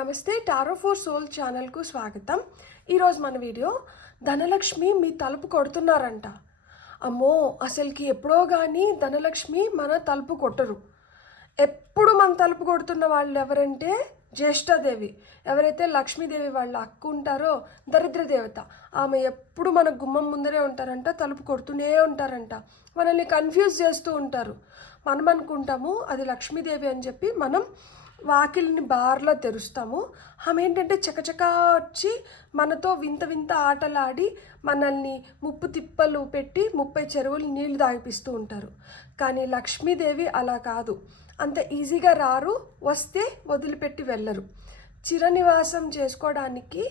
నమస్తే tarot for soul ఛానల్కు స్వాగతం. ఈరోజు మన వీడియో ధనలక్ష్మి మీ తలుపు కొడుతున్నారంట. అమ్మో, అసలుకి ఎప్పుడో కానీ ధనలక్ష్మి మన తలుపు కొట్టరు. ఎప్పుడు మన తలుపు కొడుతున్న వాళ్ళు ఎవరంటే జ్యేష్ఠాదేవి. ఎవరైతే లక్ష్మీదేవి వాళ్ళ అక్క ఉంటారో దరిద్ర దేవత, ఆమె ఎప్పుడు మన గుమ్మం ముందరే ఉంటారంట, తలుపు కొడుతూనే ఉంటారంట. మనల్ని కన్ఫ్యూజ్ చేస్తూ ఉంటారు. మనం అనుకుంటాము అది లక్ష్మీదేవి అని చెప్పి మనం వాకిలిని బార్లో తెరుస్తాము. ఆమె ఏంటంటే చకచకా వచ్చి మనతో వింత వింత ఆటలాడి మనల్ని ముప్పు తిప్పలు పెట్టి 30 చెరువులు నీళ్లు తాగిపిస్తూ ఉంటారు. కానీ లక్ష్మీదేవి అలా కాదు, అంత ఈజీగా రారు, వస్తే వదిలిపెట్టి వెళ్ళరు. చిరనివాసం చేసుకోవడానికి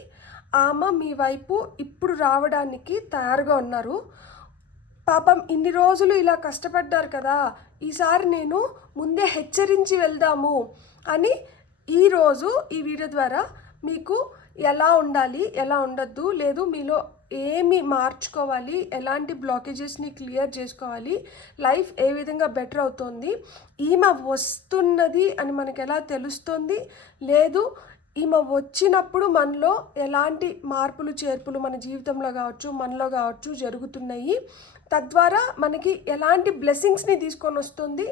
ఆమె మీ వైపు ఇప్పుడు రావడానికి తయారుగా ఉన్నారు. పాపం ఇన్ని రోజులు ఇలా కష్టపడ్డారు కదా, ఈసారి నేను ముందే హెచ్చరించి వెళ్దాము అని ఈరోజు ఈ వీడియో ద్వారా మీకు ఎలా ఉండాలి, ఎలా ఉండద్దు, లేదు మీలో ఏమి మార్చుకోవాలి, ఎలాంటి బ్లాకేజెస్ని క్లియర్ చేసుకోవాలి, లైఫ్ ఏ విధంగా బెటర్ అవుతుంది, ఈమె వస్తున్నది అని మనకు ఎలా తెలుస్తుంది, లేదు ఈమె వచ్చినప్పుడు మనలో ఎలాంటి మార్పులు చేర్పులు మన జీవితంలో కావచ్చు మనలో కావచ్చు జరుగుతున్నాయి, తద్వారా మనకి ఎలాంటి బ్లెస్సింగ్స్ని తీసుకొని వస్తుంది,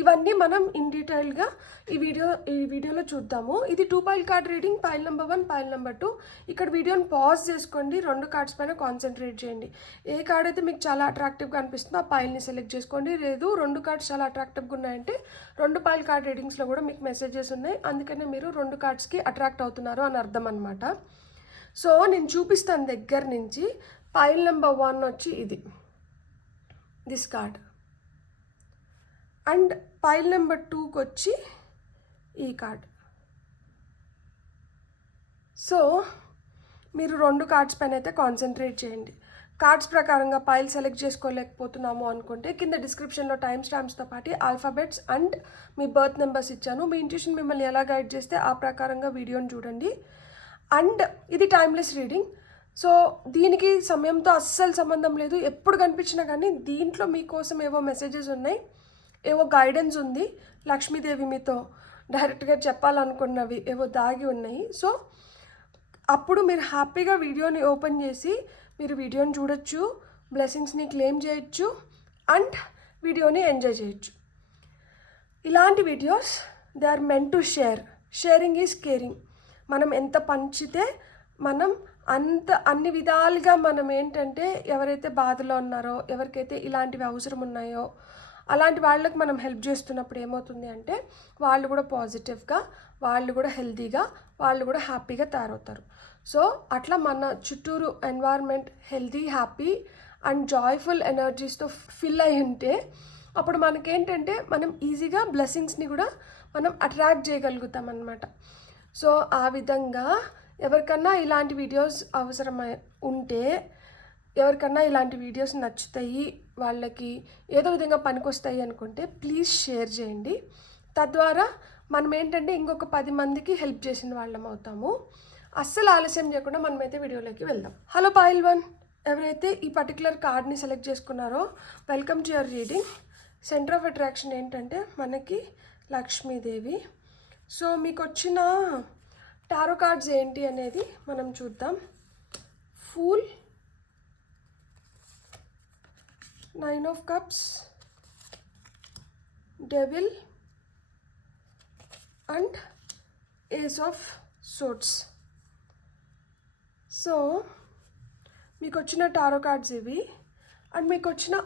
ఇవన్నీ మనం ఇన్ డీటెయిల్గా ఈ వీడియోలో చూద్దాము. ఇది 2 pile card reading, pile number 1, pile number 2. ఇక్కడ వీడియోని పాజ్ చేసుకోండి, 2 కార్డ్స్ పైన కాన్సన్ట్రేట్ చేయండి. ఏ కార్డ్ అయితే మీకు చాలా అట్రాక్టివ్గా అనిపిస్తుందో ఆ పైల్ని సెలెక్ట్ చేసుకోండి. లేదు 2 కార్డ్స్ చాలా అట్రాక్టివ్గా ఉన్నాయంటే 2 పైల్ కార్డ్ రీడింగ్స్లో కూడా మీకు మెసేజెస్ ఉన్నాయి, అందుకనే మీరు 2 కార్డ్స్కి అట్రాక్ట్ అవుతున్నారు అని అర్థం అనమాట. సో నేను చూపిస్తాను దగ్గర నుంచి. పైల్ నెంబర్ 1 వచ్చి ఇది, this card, and pile number 2కి వచ్చి ఈ కార్డ్. సో మీరు 2 కార్డ్స్ పైన అయితే కాన్సన్ట్రేట్ చేయండి. కార్డ్స్ ప్రకారంగా పైల్ సెలెక్ట్ చేసుకోలేకపోతున్నాము అనుకుంటే కింద డిస్క్రిప్షన్లో టైం స్టాంప్స్తో పాటు alphabets and me berth numbers ఇచ్చాను. మీ ఇంట్యూషన్ మిమ్మల్ని ఎలా గైడ్ చేస్తే ఆ ప్రకారంగా వీడియోని చూడండి. అండ్ ఇది టైమ్లెస్ రీడింగ్, సో దీనికి సమయంతో అస్సలు సంబంధం లేదు. ఎప్పుడు కనిపించినా కానీ దీంట్లో మీకోసం ఏవో మెసేజెస్ ఉన్నాయి, ఏవో గైడెన్స్ ఉంది, లక్ష్మీదేవి మీతో డైరెక్ట్గా చెప్పాలనుకున్నవి ఏవో దాగి ఉన్నాయి. సో అప్పుడు మీరు హ్యాపీగా వీడియోని ఓపెన్ చేసి మీరు వీడియోని చూడొచ్చు, బ్లెస్సింగ్స్ని క్లెయిమ్ చేయొచ్చు అండ్ వీడియోని ఎంజాయ్ చేయొచ్చు. ఇలాంటి videos they are meant to share. Sharing is caring. మనం ఎంత పంచితే మనం అన్ని విధాలుగా మనం ఏంటంటే ఎవరైతే బాధలో ఉన్నారో, ఎవరికైతే ఇలాంటివి అవసరం ఉన్నాయో అలాంటి వాళ్ళకి మనం హెల్ప్ చేస్తున్నప్పుడు ఏమవుతుంది అంటే వాళ్ళు కూడా పాజిటివ్గా, వాళ్ళు కూడా హెల్తీగా, వాళ్ళు కూడా హ్యాపీగా తయారవుతారు. సో అట్లా మన చుట్టూరు environment healthy, happy and joyful ఎనర్జీస్తో ఫిల్ అయి ఉంటే అప్పుడు మనకేంటంటే మనం ఈజీగా బ్లెస్సింగ్స్ని కూడా మనం అట్రాక్ట్ చేయగలుగుతాం అన్నమాట. సో ఆ విధంగా ఎవరికన్నా ఇలాంటి వీడియోస్ అవసరమై ఉంటే, ఎవరికన్నా ఇలాంటి వీడియోస్ నచ్చుతాయి, వాళ్ళకి ఏదో విధంగా పనికొస్తాయి అనుకుంటే ప్లీజ్ షేర్ చేయండి. తద్వారా మనం ఏంటంటే ఇంకొక 10 మందికి హెల్ప్ చేసిన వాళ్ళం అవుతాము. అస్సలు ఆలస్యం చేయకుండా మనమైతే వీడియోలోకి వెళ్దాం. హలో పైల్ 1, ఎవరైతే ఈ పర్టికులర్ కార్డ్ని సెలెక్ట్ చేసుకున్నారో welcome to your reading. Centre of attraction ఏంటంటే మనకి లక్ష్మీదేవి. సో మీకు వచ్చిన టారో కార్డ్స్ ఏంటి అనేది మనం చూద్దాం. Fool, 9 of cups, devil and ace of swords. So మీకు వచ్చిన టారో కార్డ్స్ ఇవి. అండ్ మీకు వచ్చిన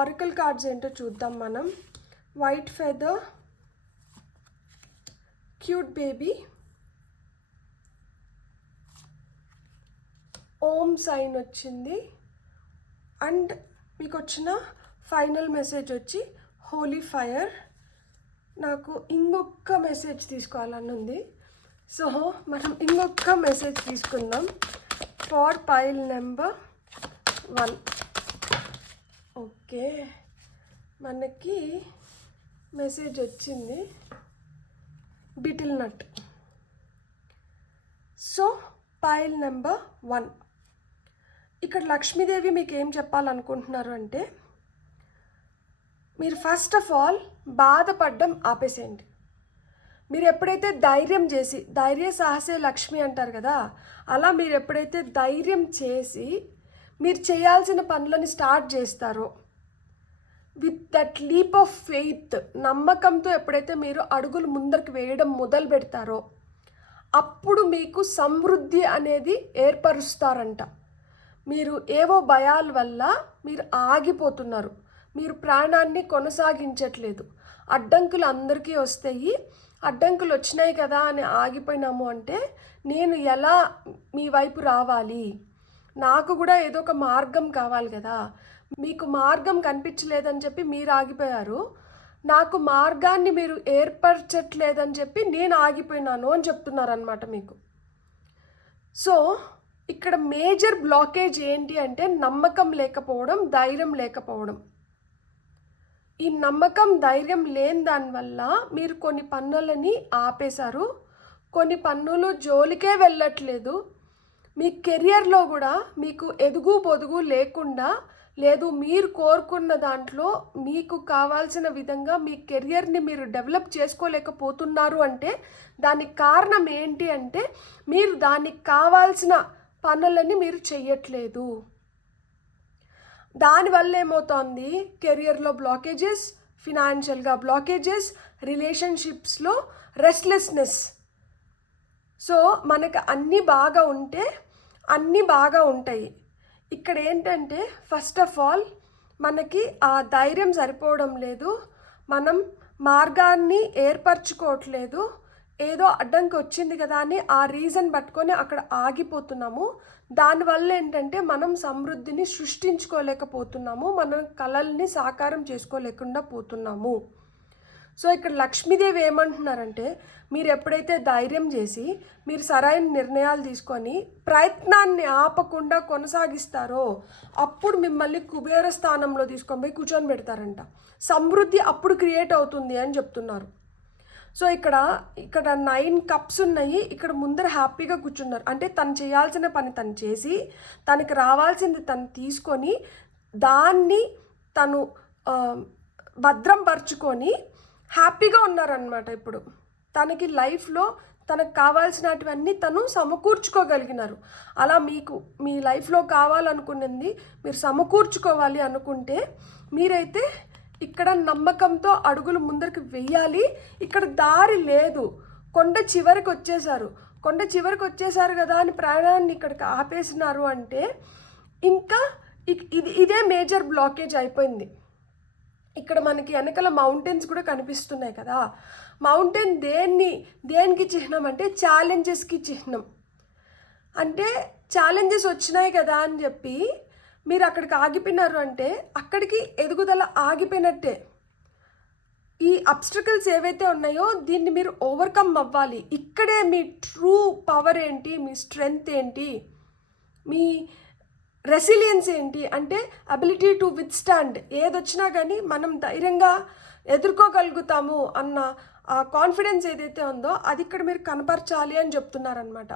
ఆరికల్ కార్డ్స్ ఏంటో చూద్దాం మనం. వైట్ ఫెదర్, క్యూట్ బేబీ, ఓం సైన్ వచ్చింది. అండ్ మీకు వచ్చిన ఫైనల్ మెసేజ్ వచ్చి హోలీ ఫైర్. నాకు ఇంకొక మెసేజ్ తీసుకోవాలని ఉంది, సో మనం ఇంకొక మెసేజ్ తీసుకుందాం ఫార్ పైల్ నెంబర్ 1. ఓకే, మనకి మెసేజ్ వచ్చింది బిటిల్ నట్. సో పైల్ నెంబర్ 1, ఇక్కడ లక్ష్మీదేవి మీకు ఏం చెప్పాలనుకుంటున్నారు అంటే మీరు ఫస్ట్ ఆఫ్ ఆల్ బాధపడడం ఆపేసేయండి. మీరు ఎప్పుడైతే ధైర్యం చేసి, ధైర్య సాహసే లక్ష్మి అంటారు కదా, అలా మీరు ఎప్పుడైతే ధైర్యం చేసి మీరు చేయాల్సిన పనులని స్టార్ట్ చేస్తారో, with that leap of faith, నమ్మకంతో ఎప్పుడైతే మీరు అడుగులు ముందరికి వేయడం మొదలు పెడతారో అప్పుడు మీకు సమృద్ధి అనేది ఏర్పరుస్తారంట. మీరు ఏవో భయాల వల్ల మీరు ఆగిపోతున్నారు, మీరు ప్రాణాన్ని కొనసాగించట్లేదు. అడ్డంకులు అందరికీ వస్తాయి, అడ్డంకులు వచ్చినాయి కదా అని ఆగిపోయినాము అంటే నేను ఎలా మీ వైపు రావాలి, నాకు కూడా ఏదో ఒక మార్గం కావాలి కదా. మీకు మార్గం కనిపించలేదని చెప్పి మీరు ఆగిపోయారు, నాకు మార్గాన్ని మీరు ఏర్పరచట్లేదని చెప్పి నేను ఆగిపోయినాను అని చెప్తున్నారనమాట మీకు. సో ఇక్కడ మేజర్ బ్లాకేజ్ ఏంటి అంటే నమ్మకం లేకపోవడం, ధైర్యం లేకపోవడం. ఈ నమ్మకం, ధైర్యం లేని దానివల్ల మీరు కొన్ని పనులని ఆపేశారు, కొన్ని పనులు జోలికే వెళ్ళట్లేదు. మీ కెరియర్లో కూడా మీకు ఎదుగు పొదుగు లేకుండా లేదు, మీరు కోరుకున్న దాంట్లో మీకు కావాల్సిన విధంగా మీ కెరియర్ని మీరు డెవలప్ చేసుకోలేకపోతున్నారు అంటే దానికి కారణం ఏంటి అంటే మీరు దానికి కావాల్సిన పనులని మీరు చెయ్యట్లేదు. దానివల్ల ఏమవుతోంది, కెరియర్లో బ్లాకేజెస్, ఫినాన్షియల్గా బ్లాకేజెస్, రిలేషన్షిప్స్లో రెస్ట్లెస్నెస్. సో మనకు అన్నీ బాగా ఉంటే అన్నీ బాగా ఉంటాయి. ఇక్కడ ఏంటంటే ఫస్ట్ ఆఫ్ ఆల్ మనకి ఆ ధైర్యం సరిపోవడం లేదు, మనం మార్గాన్ని ఏర్పరచుకోవట్లేదు, ఏదో అడ్డంకి వచ్చింది కదా అని ఆ రీజన్ పట్టుకొని అక్కడ ఆగిపోతున్నాము. దానివల్ల ఏంటంటే మనం సమృద్ధిని సృష్టించుకోలేకపోతున్నాము, మన కలల్ని సాకారం చేసుకోలేకుండా పోతున్నాము. సో ఇక్కడ లక్ష్మీదేవి ఏమంటున్నారంటే మీరు ఎప్పుడైతే ధైర్యం చేసి మీరు సరైన నిర్ణయాలు తీసుకొని ప్రయత్నాన్ని ఆపకుండా కొనసాగిస్తారో అప్పుడు మిమ్మల్ని కుబేర స్థానంలో తీసుకొని పోయి కూర్చొని పెడతారంట. సమృద్ధి అప్పుడు క్రియేట్ అవుతుంది అని చెప్తున్నారు. సో ఇక్కడ 9 కప్స్ ఉన్నాయి, ఇక్కడ ముందర హ్యాపీగా కూర్చున్నారు. అంటే తను చేయాల్సిన పని తను చేసి తనకి రావాల్సింది తను తీసుకొని దాన్ని తను భద్రం పరుచుకొని హ్యాపీగా ఉన్నారనమాట. ఇప్పుడు తనకి లైఫ్లో తనకు కావాల్సినటువన్నీ తను సమకూర్చుకోగలిగినారు. అలా మీకు మీ లైఫ్లో కావాలనుకున్నది మీరు సమకూర్చుకోవాలి అనుకుంటే మీరైతే ఇక్కడ నమ్మకంతో అడుగులు ముందరికి వెయ్యాలి. ఇక్కడ దారి లేదు, కొండ చివరికి వచ్చేసారు. కొండ చివరికి వచ్చేసారు కదా అని ప్రయాణాన్ని ఇక్కడికి ఆపేసినారు అంటే ఇంకా ఇదే మేజర్ బ్లాకేజ్ అయిపోయింది. ఇక్కడ మనకి వెనకాల మౌంటైన్స్ కూడా కనిపిస్తున్నాయి కదా. మౌంటైన్ దేనికి చిహ్నం అంటే ఛాలెంజెస్కి చిహ్నం. అంటే ఛాలెంజెస్ వచ్చినాయి కదా అని చెప్పి మీరు అక్కడికి ఆగిపోయినారు అంటే అక్కడికి ఎదుగుదల ఆగిపోయినట్టే. ఈ అబ్స్ట్రకల్స్ ఏవైతే ఉన్నాయో దీన్ని మీరు ఓవర్కమ్ అవ్వాలి. ఇక్కడే మీ ట్రూ పవర్ ఏంటి, మీ స్ట్రెంగ్త్ ఏంటి, మీ రెసిలియన్స్ ఏంటి అంటే అబిలిటీ టు విత్స్టాండ్. ఏదొచ్చినా కానీ మనం ధైర్యంగా ఎదుర్కోగలుగుతాము అన్న ఆ కాన్ఫిడెన్స్ ఏదైతే ఉందో అది ఇక్కడ మీరు కనపరచాలి అని చెప్తున్నారనమాట.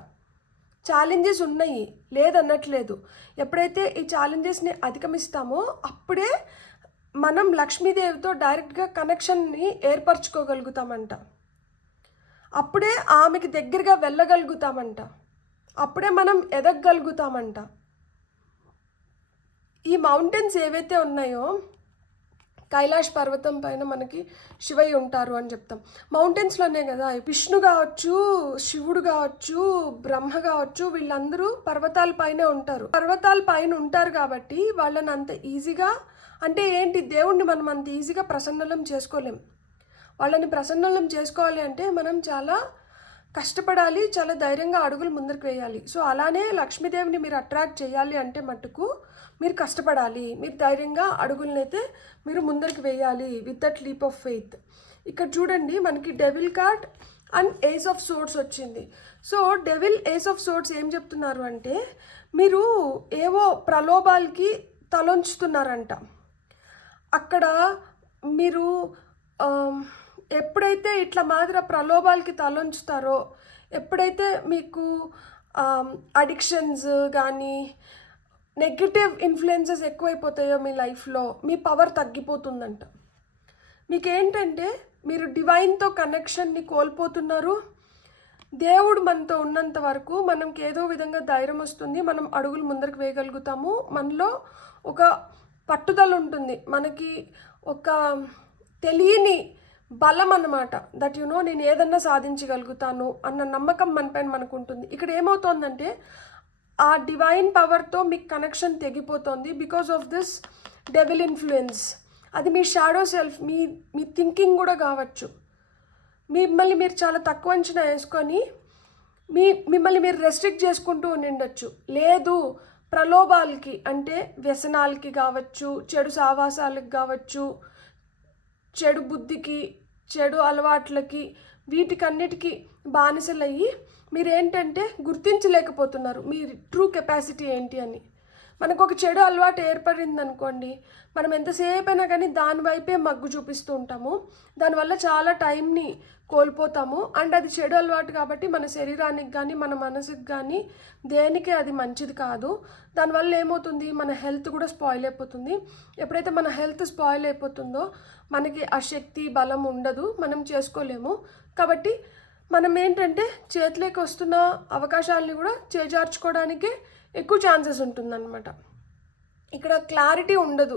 ఛాలెంజెస్ ఉన్నాయి, లేదన్నట్లేదు. ఎప్పుడైతే ఈ ఛాలెంజెస్ని అధిగమిస్తామో అప్పుడే మనం లక్ష్మీదేవితో డైరెక్ట్గా కనెక్షన్ని ఏర్పరచుకోగలుగుతామంట. అప్పుడే ఆమెకి దగ్గరగా వెళ్ళగలుగుతామంట, అప్పుడే మనం ఎదగగలుగుతామంట. ఈ మౌంటైన్స్ ఏవైతే ఉన్నాయో కైలాష్ పర్వతం పైన మనకి శివయ్య ఉంటారు అని చెప్తాం. మౌంటైన్స్లోనే కదా విష్ణు కావచ్చు, శివుడు కావచ్చు, బ్రహ్మ కావచ్చు, వీళ్ళందరూ పర్వతాల పైనే ఉంటారు. పర్వతాల పైన ఉంటారు కాబట్టి వాళ్ళని అంత ఈజీగా అంటే ఏంటి, దేవుణ్ణి మనం అంత ఈజీగా ప్రసన్నం చేసుకోలేం. వాళ్ళని ప్రసన్నం చేసుకోవాలి అంటే మనం చాలా కష్టపడాలి, చాలా ధైర్యంగా అడుగులు ముందరికి వేయాలి. సో అలానే లక్ష్మీదేవిని మీరు అట్రాక్ట్ చేయాలి అంటే మట్టుకు మీరు కష్టపడాలి, మీరు ధైర్యంగా అడుగులనైతే మీరు ముందరికి వేయాలి with that leap of faith. ఇక్కడ చూడండి మనకి devil card and ace of swords వచ్చింది. So devil, ace of swords ఏం చెప్తున్నారు అంటే మీరు ఏవో ప్రలోభాలకి తలొంచుతున్నారంట. అక్కడ మీరు ఎప్పుడైతే ఇట్లా మాదిరి ప్రలోభాలకి తలొంచుతారో, ఎప్పుడైతే మీకు అడిక్షన్స్ కానీ నెగటివ్ ఇన్ఫ్లుయెన్సెస్ ఎక్కువైపోతాయో మీ లైఫ్లో మీ పవర్ తగ్గిపోతుందంట. మీకేంటంటే మీరు డివైన్తో కనెక్షన్ని కోల్పోతున్నారు. దేవుడు మనతో ఉన్నంత వరకు మనకి ఏదో విధంగా ధైర్యం వస్తుంది, మనం అడుగులు ముందరికి వేయగలుగుతాము. మనలో ఒక పట్టుదల ఉంటుంది, మనకి ఒక తెలియని బలం అన్నమాట. దట్ నేను ఏదన్నా సాధించగలుగుతాను అన్న నమ్మకం మనపైన మనకు ఉంటుంది. ఇక్కడ ఏమవుతోందంటే ఆ డివైన్ పవర్తో మీకు కనెక్షన్ తెగిపోతుంది because of this devil influence. అది మీ షాడో సెల్ఫ్, మీ థింకింగ్ కూడా కావచ్చు. మిమ్మల్ని మీరు చాలా తక్కువ అంచనా వేసుకొని మిమ్మల్ని మీరు రెస్ట్రిక్ట్ చేసుకుంటూ ఉండిండొచ్చు. లేదు, ప్రలోభాలకి అంటే వ్యసనాలకి కావచ్చు, చెడు సావాసాలకి కావచ్చు, చెడు బుద్ధికి, చెడు అలవాట్లకి, వీటికన్నిటికీ బానిసలయ్యి మీరేంటంటే గుర్తించలేకపోతున్నారు మీ ట్రూ కెపాసిటీ ఏంటి అని. మనకు ఒక చెడు అలవాటు ఏర్పడింది అనుకోండి, మనం ఎంతసేపు అయినా కానీ దాని వైపే మగ్గు చూపిస్తూ ఉంటాము. దానివల్ల చాలా టైంని కోల్పోతాము. అండ్ అది చెడు అలవాటు కాబట్టి మన శరీరానికి కానీ మన మనసుకి కానీ దేనికి అది మంచిది కాదు. దానివల్ల ఏమవుతుంది, మన హెల్త్ కూడా స్పాయిల్ అయిపోతుంది. ఎప్పుడైతే మన హెల్త్ స్పాయిల్ అయిపోతుందో మనకి ఆ శక్తి బలం ఉండదు, మనం చేసుకోలేము. కాబట్టి మనం ఏంటంటే చేతిలోకి వస్తున్న అవకాశాలని కూడా చేజార్చుకోవడానికే ఎక్కువ ఛాన్సెస్ ఉంటుందన్నమాట. ఇక్కడ క్లారిటీ ఉండదు.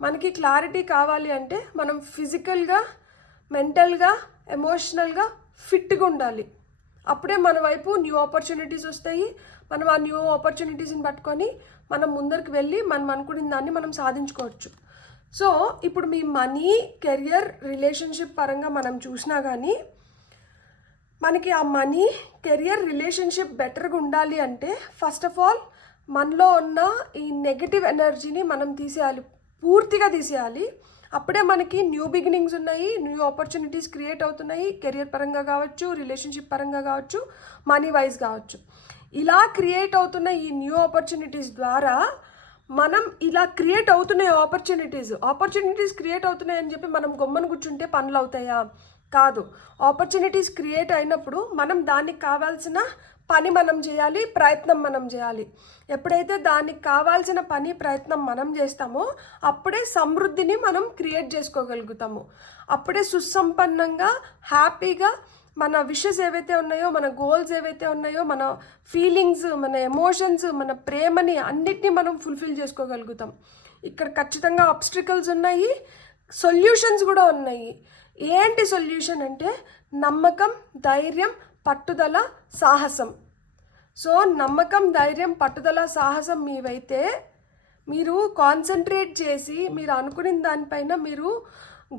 మనకి క్లారిటీ కావాలి అంటే మనం ఫిజికల్గా, మెంటల్గా, ఎమోషనల్గా ఫిట్గా ఉండాలి. అప్పుడే మన వైపు న్యూ ఆపర్చునిటీస్ వస్తాయి. మనం ఆ న్యూ ఆపర్చునిటీస్ని పట్టుకొని మనం ముందరికి వెళ్ళి మనం అనుకున్న దాన్ని మనం సాధించుకోవచ్చు. సో ఇప్పుడు మీ మనీ, కెరియర్, రిలేషన్షిప్ పరంగా మనం చూసినా కానీ మనకి ఆ మనీ, కెరియర్, రిలేషన్షిప్ బెటర్గా ఉండాలి అంటే ఫస్ట్ ఆఫ్ ఆల్ మనలో ఉన్న ఈ నెగటివ్ ఎనర్జీని మనం తీసేయాలి, పూర్తిగా తీసేయాలి. అప్పుడే మనకి న్యూ బిగినింగ్స్ ఉన్నాయి, న్యూ ఆపర్చునిటీస్ క్రియేట్ అవుతున్నాయి. కెరియర్ పరంగా కావచ్చు, రిలేషన్షిప్ పరంగా కావచ్చు, మనీ వైజ్ కావచ్చు. ఇలా క్రియేట్ అవుతున్న ఈ న్యూ ఆపర్చునిటీస్ ద్వారా మనం ఇలా క్రియేట్ అవుతున్నాయి ఆపర్చునిటీస్ క్రియేట్ అవుతున్నాయని చెప్పి మనం గొమ్మను కూర్చుంటే పనులు అవుతాయా? కాదు. ఆపర్చునిటీస్ క్రియేట్ అయినప్పుడు మనం దానికి కావాల్సిన పని మనం చేయాలి, ప్రయత్నం మనం చేయాలి. ఎప్పుడైతే దానికి కావాల్సిన పని, ప్రయత్నం మనం చేస్తామో అప్పుడే సమృద్ధిని మనం క్రియేట్ చేసుకోగలుగుతాము. అప్పుడే సుసంపన్నంగా, హ్యాపీగా మన విషెస్ ఏవైతే ఉన్నాయో, మన గోల్స్ ఏవైతే ఉన్నాయో, మన ఫీలింగ్స్, మన ఎమోషన్స్, మన ప్రేమని అన్నిటినీ మనం ఫుల్ఫిల్ చేసుకోగలుగుతాం. ఇక్కడ ఖచ్చితంగా ఆబ్స్ట్రికల్స్ ఉన్నాయి, సొల్యూషన్స్ కూడా ఉన్నాయి. ఏంటి సొల్యూషన్ అంటే నమ్మకం, ధైర్యం, పట్టుదల, సాహసం. సో నమ్మకం, ధైర్యం, పట్టుదల, సాహసం మీవైతే మీరు కాన్సన్ట్రేట్ చేసి మీరు అనుకున్న దానిపైన మీరు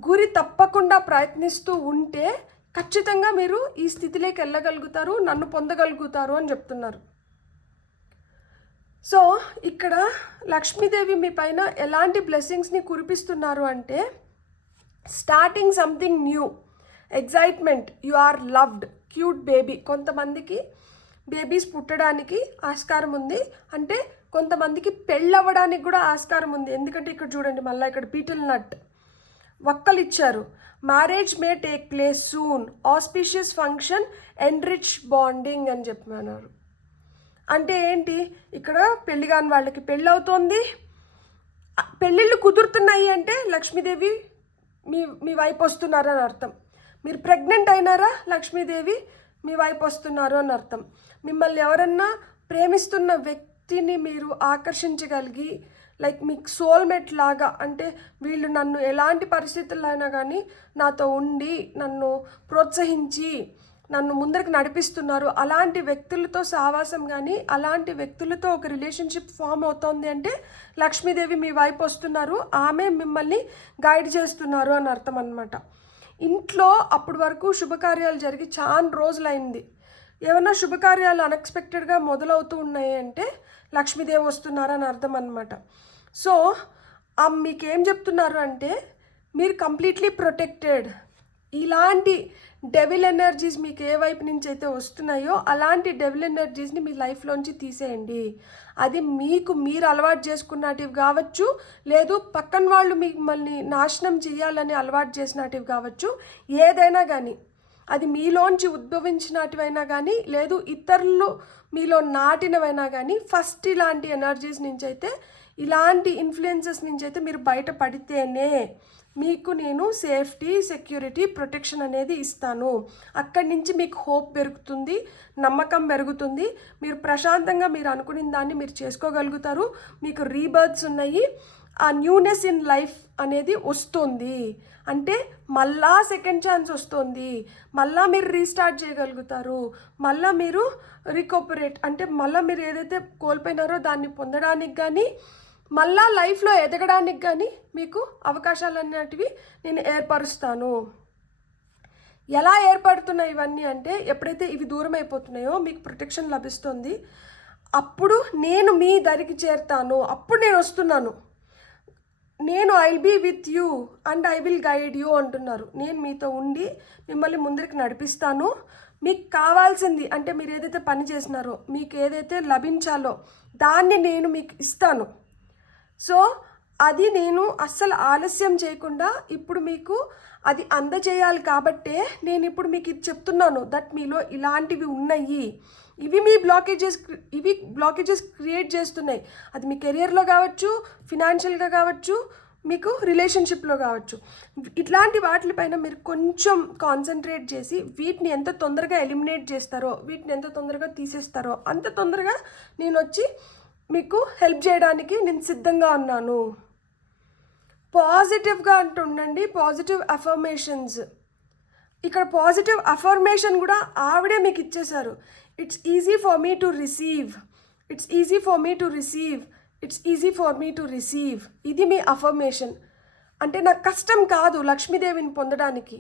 గురి తప్పకుండా ప్రయత్నిస్తూ ఉంటే ఖచ్చితంగా మీరు ఈ స్థితిలోకి వెళ్ళగలుగుతారు, నన్ను పొందగలుగుతారు అని చెప్తున్నారు. సో ఇక్కడ లక్ష్మీదేవి మీ పైన ఎలాంటి బ్లెస్సింగ్స్ని కురిపిస్తున్నారు అంటే starting something new, excitement, you are loved, cute baby. కొంతమందికి బేబీస్ పుట్టడానికి ఆస్కారం ఉంది, అంటే కొంతమందికి పెళ్ళవ్వడానికి కూడా ఆస్కారం ఉంది. ఎందుకంటే ఇక్కడ చూడండి, మళ్ళీ ఇక్కడ బీటిల్ నట్ వక్కలు ఇచ్చారు. Marriage may take place soon, auspicious function, enrich bonding అని చెప్పినారు. అంటే ఏంటి, ఇక్కడ పెళ్లి కాని వాళ్ళకి పెళ్ళి అవుతోంది, పెళ్ళిళ్ళు కుదురుతున్నాయి అంటే లక్ష్మీదేవి మీ వైపు వస్తున్నారు అని అర్థం. మీరు ప్రెగ్నెంట్ అయినారా, లక్ష్మీదేవి మీ వైపు వస్తున్నారు అని అర్థం. మిమ్మల్ని ఎవరన్నా ప్రేమిస్తున్న వ్యక్తిని మీరు ఆకర్షించగలిగి, లైక్ మీకు సోల్మేట్ లాగా, అంటే వీళ్ళు నన్ను ఎలాంటి పరిస్థితుల్లో అయినా కానీ నాతో ఉండి నన్ను ప్రోత్సహించి నన్ను ముందరికి నడిపిస్తున్నారు, అలాంటి వ్యక్తులతో సావాసం కానీ అలాంటి వ్యక్తులతో ఒక రిలేషన్షిప్ ఫామ్ అవుతుంది అంటే లక్ష్మీదేవి మీ వైపు వస్తున్నారు, ఆమె మిమ్మల్ని గైడ్ చేస్తున్నారు అని అర్థం అన్నమాట. ఇంట్లో అప్పటి వరకు శుభకార్యాలు జరిగి చాలా రోజులైంది, ఏమన్నా శుభకార్యాలు అన్ఎక్స్పెక్టెడ్గా మొదలవుతూ ఉన్నాయి అంటే లక్ష్మీదేవి వస్తున్నారని అర్థం అన్నమాట. సో మీకేం చెప్తున్నారు అంటే మీరు కంప్లీట్లీ ప్రొటెక్టెడ్. ఇలాంటి డెవిల్ ఎనర్జీస్ మీకు ఏ వైపు నుంచి అయితే వస్తున్నాయో అలాంటి డెవిల్ ఎనర్జీస్ని మీ లైఫ్లోంచి తీసేయండి. అది మీకు మీరు అలవాటు చేసుకున్నటివి కావచ్చు, లేదు పక్కన వాళ్ళు మిమ్మల్ని నాశనం చేయాలని అలవాటు చేసినటివి కావచ్చు, ఏదైనా కానీ అది మీలోంచి ఉద్భవించినటివైనా కానీ లేదు ఇతరులు మీలో నాటినవైనా కానీ ఫస్ట్ ఇలాంటి ఎనర్జీస్ నుంచి అయితే, ఇలాంటి ఇన్ఫ్లుయెన్సెస్ నుంచి అయితే మీరు బయటపడితేనే మీకు నేను సేఫ్టీ, సెక్యూరిటీ, ప్రొటెక్షన్ అనేది ఇస్తాను. అక్కడి నుంచి మీకు హోప్ పెరుగుతుంది, నమ్మకం పెరుగుతుంది. మీరు ప్రశాంతంగా మీరు అనుకున్న దాన్ని మీరు చేసుకోగలుగుతారు. మీకు రీబర్త్స్ ఉన్నాయి. ఆ న్యూనెస్ ఇన్ లైఫ్ అనేది వస్తుంది. అంటే మళ్ళా సెకండ్ ఛాన్స్ వస్తుంది. మళ్ళీ మీరు రీస్టార్ట్ చేయగలుగుతారు. మళ్ళీ మీరు రికవరేట్ అంటే మళ్ళీ మీరు ఏదైతే కోల్పోయినారో దాన్ని పొందడానికి కానీ మళ్ళా లైఫ్లో ఎదగడానికి కానీ మీకు అవకాశాలు అనేటివి నేను ఏర్పరుస్తాను. ఎలా ఏర్పడుతున్నాయి ఇవన్నీ అంటే ఎప్పుడైతే ఇవి దూరం అయిపోతున్నాయో మీకు ప్రొటెక్షన్ లభిస్తుంది. అప్పుడు నేను మీ దరికి చేరుతాను. అప్పుడు నేను వస్తున్నాను. నేను I will be with you and I will guide you అంటున్నారు. నేను మీతో ఉండి మిమ్మల్ని ముందరికి నడిపిస్తాను. మీకు కావాల్సింది అంటే మీరు ఏదైతే పని చేసినారో మీకు ఏదైతే లభించాలో దాన్ని నేను మీకు ఇస్తాను. సో అది నేను అస్సలు ఆలస్యం చేయకుండా ఇప్పుడు మీకు అది అందజేయాలి. కాబట్టే నేను ఇప్పుడు మీకు ఇది చెప్తున్నాను. దట్ మీలో ఇలాంటివి ఉన్నాయి. ఇవి బ్లాకేజెస్ క్రియేట్ చేస్తున్నాయి. అది మీ కెరియర్లో కావచ్చు, ఫినాన్షియల్గా కావచ్చు, మీకు రిలేషన్షిప్లో కావచ్చు. ఇట్లాంటి వాటిపైన మీరు కొంచెం కాన్సన్ట్రేట్ చేసి వీటిని ఎంత తొందరగా ఎలిమినేట్ చేస్తారో, వీటిని ఎంత తొందరగా తీసేస్తారో అంత తొందరగా నేను వచ్చి మీకు హెల్ప్ చేయడానికి నేను సిద్ధంగా ఉన్నాను. పాజిటివ్గా అంటుండండి. Positive affirmations. ఇక్కడ పాజిటివ్ అఫర్మేషన్ కూడా ఆవిడే మీకు ఇచ్చేశారు. It's easy for me to receive. It's easy for me to receive. It's easy for me to receive. ఇది మీ అఫర్మేషన్. అంటే నాకు కష్టం కాదు లక్ష్మీదేవిని పొందడానికి.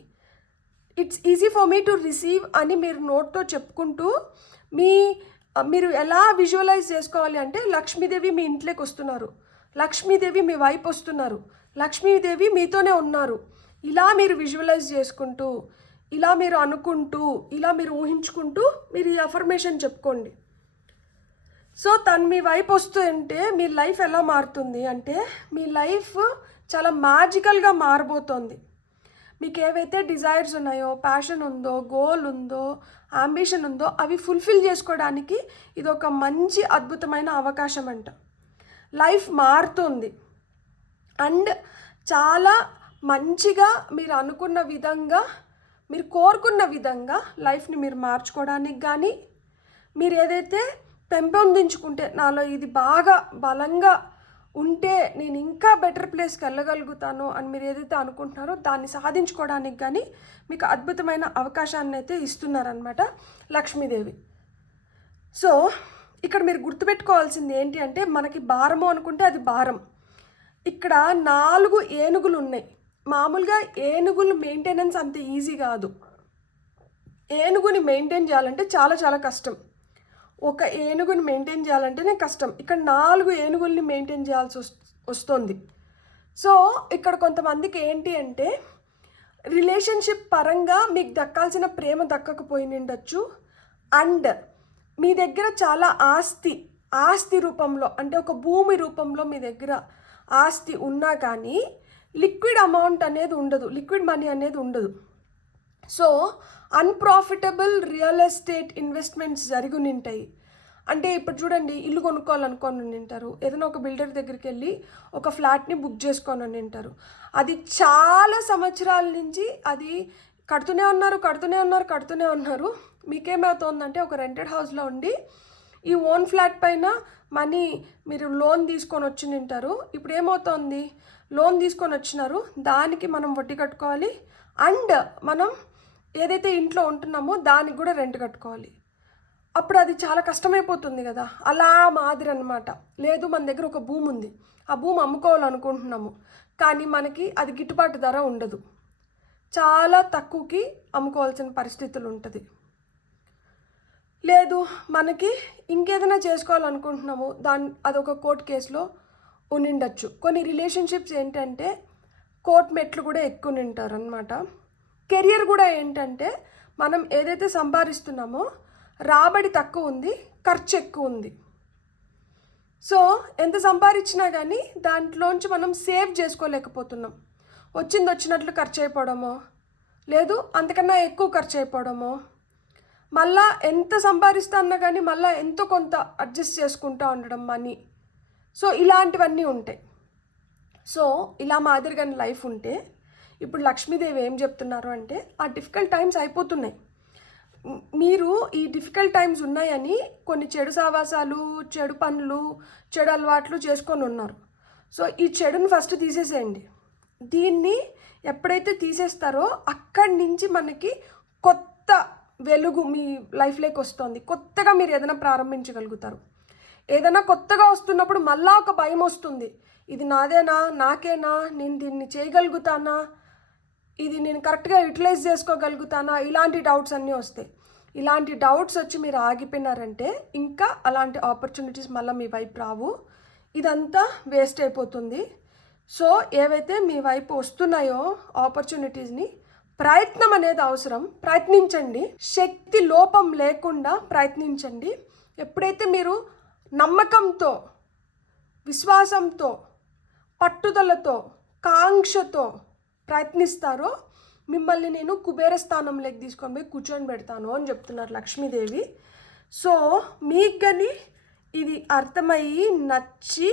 It's easy for me to receive అని మీరు నోట్తో చెప్పుకుంటూ మీరు ఎలా విజువలైజ్ చేసుకోవాలి అంటే లక్ష్మీదేవి మీ ఇంట్లోకి వస్తున్నారు, లక్ష్మీదేవి మీ వైపు వస్తున్నారు, లక్ష్మీదేవి మీతోనే ఉన్నారు. ఇలా మీరు విజువలైజ్ చేసుకుంటూ, ఇలా మీరు అనుకుంటూ, ఇలా మీరు ఊహించుకుంటూ మీరు ఈ అఫర్మేషన్ చెప్పుకోండి. సో తను మీ వైపు వస్తుంటే మీ లైఫ్ ఎలా మారుతుంది అంటే మీ లైఫ్ చాలా మ్యాజికల్గా మారబోతోంది. మీకు ఏవైతే డిజైర్స్ ఉన్నాయో, ప్యాషన్ ఉందో, గోల్ ఉందో, అంబిషన్ ఉందో అవి ఫుల్ఫిల్ చేసుకోవడానికి ఇది ఒక మంచి అద్భుతమైన అవకాశం అంట. లైఫ్ మారుతుంది అండ్ చాలా మంచిగా మీరు అనుకున్న విధంగా, మీరు కోరుకున్న విధంగా లైఫ్ని మీరు మార్చుకోవడానికి కానీ, మీరు ఏదైతే పెంపొందించుకుంటే నాలో ఇది బాగా బలంగా ఉంటే నేను ఇంకా బెటర్ ప్లేస్కి వెళ్ళగలుగుతాను అని మీరు ఏదైతే అనుకుంటున్నారో దాన్ని సాధించుకోవడానికి కానీ మీకు అద్భుతమైన అవకాశాన్ని అయితే ఇస్తున్నారనమాట లక్ష్మీదేవి. సో ఇక్కడ మీరు గుర్తుపెట్టుకోవాల్సింది ఏంటి అంటే మనకి భారము అనుకుంటే అది భారం. ఇక్కడ 4 ఏనుగులు ఉన్నాయి. మామూలుగా ఏనుగులు మెయింటెనెన్స్ అంత ఈజీ కాదు. ఏనుగుని మెయింటైన్ చేయాలంటే చాలా చాలా కష్టం. ఒక ఏనుగుని మెయింటైన్ చేయాలంటేనే కష్టం. ఇక్కడ 4 ఏనుగుల్ని మెయింటైన్ చేయాల్సి వస్తుంది. సో ఇక్కడ కొంతమందికి ఏంటి అంటే రిలేషన్షిప్ పరంగా మీకు దక్కాల్సిన ప్రేమ దక్కకపోయి ఉండొచ్చు. అండ్ మీ దగ్గర చాలా ఆస్తి రూపంలో అంటే ఒక భూమి రూపంలో మీ దగ్గర ఆస్తి ఉన్నా కానీ లిక్విడ్ అమౌంట్ అనేది ఉండదు, లిక్విడ్ మనీ అనేది ఉండదు. So unprofitable real estate investments జరిగి ఉంటాయి. అంటే ఇప్పుడు చూడండి, ఇల్లు కొనుక్కోవాలనుకొని ఉంటారు, ఏదైనా ఒక బిల్డర్ దగ్గరికి వెళ్ళి ఒక ఫ్లాట్ని బుక్ చేసుకొని ఉంటారు. అది చాలా సంవత్సరాల నుంచి అది కడుతూనే ఉన్నారు. మీకేమవుతుందంటే ఒక రెంటెడ్ హౌస్లో ఉండి ఈ ఓన్ ఫ్లాట్ పైన మనీ మీరు లోన్ తీసుకొని వచ్చి ఉంటారు. ఇప్పుడు ఏమవుతుంది, లోన్ తీసుకొని వచ్చినారు, దానికి మనం వడ్డీ కట్టుకోవాలి. అండ్ మనం ఏదైతే ఇంట్లో ఉంటున్నామో దానికి కూడా రెంట్ కట్టుకోవాలి. అప్పుడు అది చాలా కష్టమైపోతుంది కదా. అలా మాదిరి అనమాట. లేదు, మన దగ్గర ఒక భూమి ఉంది, ఆ భూమి అమ్ముకోవాలనుకుంటున్నాము, కానీ మనకి అది గిట్టుబాటు ధర ఉండదు, చాలా తక్కువకి అమ్ముకోవాల్సిన పరిస్థితులు ఉంటుంది. లేదు, మనకి ఇంకేదైనా చేసుకోవాలనుకుంటున్నాము, అదొక కోర్టు కేసులో ఉండిండొచ్చు. కొన్ని రిలేషన్షిప్స్ ఏంటంటే కోర్టు మెట్లు కూడా ఎక్కువ ఉంటారు అనమాట. కెరియర్ కూడా ఏంటంటే మనం ఏదైతే సంపాదిస్తున్నామో రాబడి తక్కువ ఉంది, ఖర్చు ఎక్కువ ఉంది. సో ఎంత సంపాదించినా కానీ దాంట్లోంచి మనం సేవ్ చేసుకోలేకపోతున్నాం. వచ్చినట్లు ఖర్చు అయిపోవడమో, లేదు అంతకన్నా ఎక్కువ ఖర్చు అయిపోవడమో, మళ్ళా ఎంత సంపాదిస్తున్నా కానీ మళ్ళీ ఎంతో కొంత అడ్జస్ట్ చేసుకుంటూ ఉండడం మనీ. సో ఇలాంటివన్నీ ఉంటాయి. సో ఇలా మాదిరిగా లైఫ్ ఉంటే ఇప్పుడు లక్ష్మీదేవి ఏం చెప్తున్నారు అంటే ఆ డిఫికల్ట్ టైమ్స్ అయిపోతున్నాయి. మీరు ఈ డిఫికల్ట్ టైమ్స్ ఉన్నాయని కొన్ని చెడు సావాసాలు, చెడు పనులు, చెడు అలవాట్లు చేసుకొని ఉన్నారు. సో ఈ చెడుని ఫస్ట్ తీసేసేయండి. దీన్ని ఎప్పుడైతే తీసేస్తారో అక్కడి నుంచి మనకి కొత్త వెలుగు మీ లైఫ్లోకి వస్తుంది. కొత్తగా మీరు ఏదైనా ప్రారంభించగలుగుతారు. ఏదైనా కొత్తగా వస్తున్నప్పుడు మళ్ళా ఒక భయం వస్తుంది. ఇది నాదేనా, నాకేనా, నేను దీన్ని చేయగలుగుతానా, ఇది నేను కరెక్ట్గా యూటిలైజ్ చేసుకోగలుగుతానా, ఇలాంటి డౌట్స్ అన్నీ వస్తాయి. ఇలాంటి డౌట్స్ వచ్చి మీరు ఆగిపోయినారంటే ఇంకా అలాంటి ఆపర్చునిటీస్ మళ్ళీ మీ వైపు రావు. ఇదంతా వేస్ట్ అయిపోతుంది. సో ఏవైతే మీ వైపు వస్తున్నాయో ఆపర్చునిటీస్ని, ప్రయత్నం అనేది అవసరం. ప్రయత్నించండి, శక్తి లోపం లేకుండా ప్రయత్నించండి. ఎప్పుడైతే మీరు నమ్మకంతో, విశ్వాసంతో, పట్టుదలతో, కాంక్షతో ప్రయత్నిస్తారో మిమ్మల్ని నేను కుబేర స్థానంలోకి తీసుకొని పోయి కూర్చొని పెడతాను అని చెప్తున్నారు లక్ష్మీదేవి. సో మీకు కానీ ఇది అర్థమయ్యి నచ్చి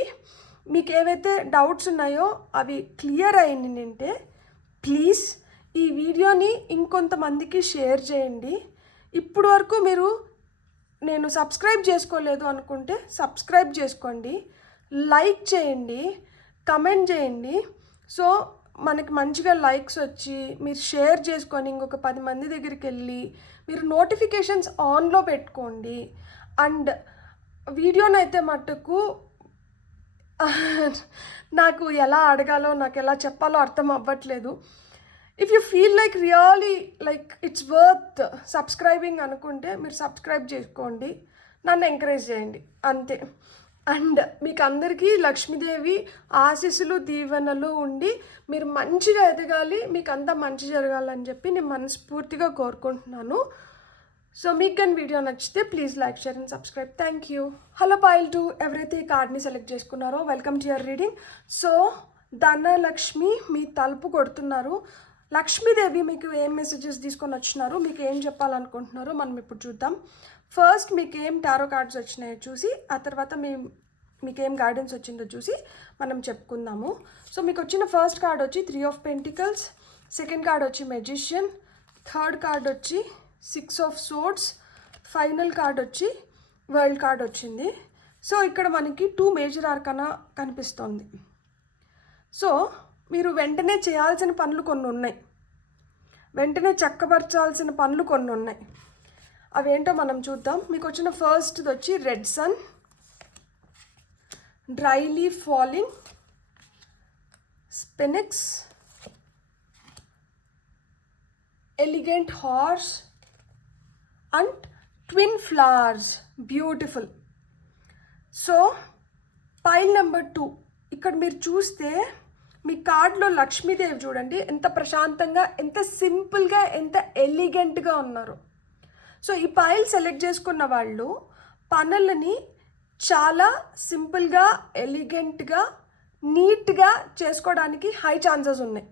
మీకు ఏవైతే డౌట్స్ ఉన్నాయో అవి క్లియర్ అయ్యిందంటే ప్లీజ్ ఈ వీడియోని ఇంకొంతమందికి షేర్ చేయండి. ఇప్పుడు వరకు మీరు నేను సబ్స్క్రైబ్ చేసుకోలేదు అనుకుంటే సబ్స్క్రైబ్ చేసుకోండి, లైక్ చేయండి, కమెంట్ చేయండి. సో మనకి మంచిగా లైక్స్ వచ్చి మీరు షేర్ చేసుకొని ఇంకొక 10 మంది దగ్గరికి వెళ్ళి మీరు నోటిఫికేషన్స్ ఆన్లో పెట్టుకోండి. అండ్ వీడియోనైతే మట్టుకు నాకు ఎలా అడగాలో, నాకు ఎలా చెప్పాలో అర్థం అవ్వట్లేదు. If you feel like really like it's worth subscribing అనుకుంటే మీరు సబ్స్క్రైబ్ చేసుకోండి, నన్ను ఎంకరేజ్ చేయండి, అంతే. అండ్ మీకు అందరికీ లక్ష్మీదేవి ఆశీస్సులు, దీవెనలు ఉండి మీరు మంచిగా ఎదగాలి, మీకు అంతా మంచి జరగాలని చెప్పి నేను మనస్ఫూర్తిగా కోరుకుంటున్నాను. సో మీకు కానీ వీడియో నచ్చితే please like, share and subscribe. Thank you. Hello pile two ఎవరైతే ఈ కార్డ్ని సెలెక్ట్ చేసుకున్నారో welcome to your reading. So Dhanalakshmi మీ తలుపు కొడుతున్నారు. లక్ష్మీదేవి మీకు ఏం మెసేజెస్ తీసుకొని వచ్చినారు, మీకు ఏం చెప్పాలనుకుంటున్నారో మనం ఇప్పుడు చూద్దాం. ఫస్ట్ మీకు ఏం టారో కార్డ్స్ వచ్చినాయో చూసి ఆ తర్వాత మీకు ఏం గైడెన్స్ వచ్చిందో చూసి మనం చెప్పుకుందాము. సో మీకు వచ్చిన ఫస్ట్ కార్డ్ వచ్చి 3 of Pentacles, సెకండ్ కార్డ్ వచ్చి మెజిషియన్, థర్డ్ కార్డ్ వచ్చి 6 of Swords, ఫైనల్ కార్డ్ వచ్చి వరల్డ్ కార్డ్ వచ్చింది. సో ఇక్కడ మనకి 2 మేజర్ ఆర్కానా కనిపిస్తుంది. సో మీరు వెంటనే చేయాల్సిన పనులు కొన్ని ఉన్నాయి, వెంటనే చక్కపరచాల్సిన పనులు కొన్ని ఉన్నాయి. అవేంటో మనం చూద్దాం. మీకు వచ్చిన ఫస్ట్ది వచ్చి red sun, dry leaf falling, sphinx, elegant horse and twin flowers. Beautiful. So pile number 2 ఇక్కడ మీరు చూస్తే మీ కార్డులో లక్ష్మీదేవి చూడండి ఎంత ప్రశాంతంగా, ఎంత సింపుల్గా, ఎంత ఎలిగెంట్గా ఉన్నారు. సో ఈ పైల్ సెలెక్ట్ చేసుకున్న వాళ్ళు పనులని చాలా సింపుల్గా, ఎలిగెంట్గా, నీట్గా చేసుకోవడానికి హై ఛాన్సెస్ ఉన్నాయి.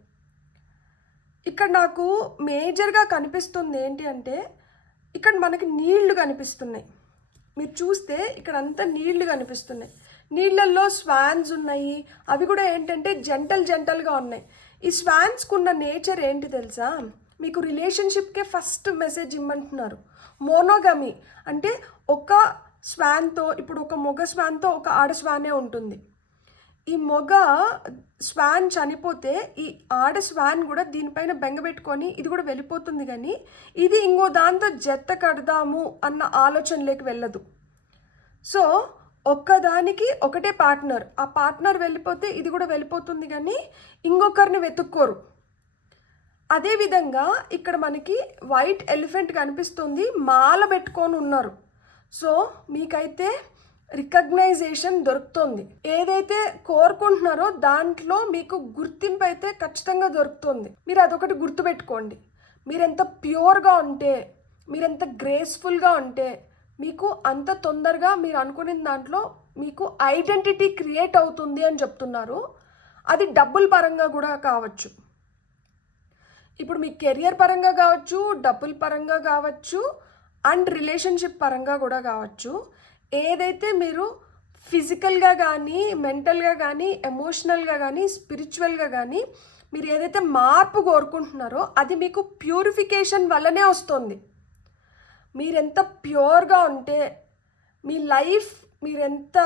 ఇక్కడ నాకు మేజర్గా కనిపిస్తుంది ఏంటి అంటే ఇక్కడ మనకి నీళ్లు కనిపిస్తున్నాయి. మీరు చూస్తే ఇక్కడ అంతా నీళ్లు కనిపిస్తున్నాయి. నీళ్ళల్లో స్వాన్స్ ఉన్నాయి. అవి కూడా ఏంటంటే జంటల్గా ఉన్నాయి. ఈ స్వాన్స్కి ఉన్న నేచర్ ఏంటి తెలుసా? మీకు రిలేషన్షిప్కే ఫస్ట్ మెసేజ్ ఇమ్మంటున్నారు. మోనోగమి అంటే ఒక స్వాన్తో, ఇప్పుడు ఒక మగ స్వాన్తో ఒక ఆడ స్వానే ఉంటుంది. ఈ మగ స్వాన్ చనిపోతే ఈ ఆడ స్వాన్ కూడా దీనిపైన బెంగపెట్టుకొని ఇది కూడా వెళ్ళిపోతుంది, కానీ ఇది ఇంకో దాంతో జత కడదాము అన్న ఆలోచనలోకి వెళ్ళదు. సో ఒక్కదానికి ఒకటే పార్ట్నర్, ఆ పార్ట్నర్ వెళ్ళిపోతే ఇది కూడా వెళ్ళిపోతుంది, కానీ ఇంకొకరిని వెతుక్కోరు. అదేవిధంగా ఇక్కడ మనకి వైట్ ఎలిఫెంట్ కనిపిస్తుంది, మాల పెట్టుకొని ఉన్నారు. సో మీకైతే రికగ్నైజేషన్ దొరుకుతుంది. ఏదైతే కోరుకుంటున్నారో దాంట్లో మీకు గుర్తింపు అయితే ఖచ్చితంగా దొరుకుతుంది. మీరు అదొకటి గుర్తుపెట్టుకోండి. మీరెంత ప్యూర్గా ఉంటే, మీరెంత గ్రేస్ఫుల్గా ఉంటే మీకు అంత తొందరగా మీరు అనుకునే దాంట్లో మీకు ఐడెంటిటీ క్రియేట్ అవుతుంది అని చెప్తున్నారు. అది డబ్బుల పరంగా కూడా కావచ్చు, ఇప్పుడు మీ కెరియర్ పరంగా కావచ్చు, డబ్బుల పరంగా కావచ్చు, అండ్ రిలేషన్షిప్ పరంగా కూడా కావచ్చు. ఏదైతే మీరు ఫిజికల్గా కానీ, మెంటల్గా కానీ, ఎమోషనల్గా కానీ, స్పిరిచువల్గా కానీ మీరు ఏదైతే మార్పు కోరుకుంటున్నారో అది మీకు ప్యూరిఫికేషన్ వల్లనే వస్తుంది. మీరెంత ప్యూర్గా ఉంటే మీ లైఫ్ మీరెంత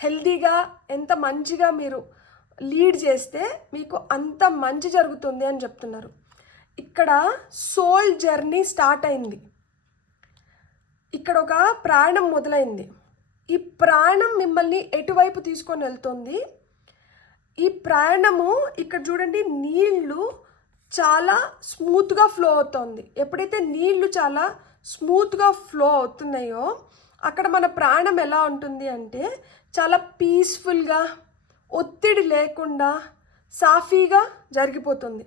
హెల్దీగా ఎంత మంచిగా మీరు లీడ్ చేస్తే మీకు అంత మంచి జరుగుతుంది అని చెప్తున్నారు. ఇక్కడ సోల్ జర్నీ స్టార్ట్ అయింది. ఇక్కడ ఒక ప్రయాణం మొదలైంది. ఈ ప్రయాణం మిమ్మల్ని ఎటువైపు తీసుకొని వెళ్తుంది? ఈ ప్రయాణము ఇక్కడ చూడండి, నీళ్లు చాలా స్మూత్గా ఫ్లో అవుతుంది. ఎప్పుడైతే నీళ్లు చాలా స్మూత్గా ఫ్లో అవుతున్నాయో అక్కడ మన ప్రాణం ఎలా ఉంటుంది అంటే చాలా పీస్ఫుల్గా, ఒత్తిడి లేకుండా సాఫీగా జరిగిపోతుంది.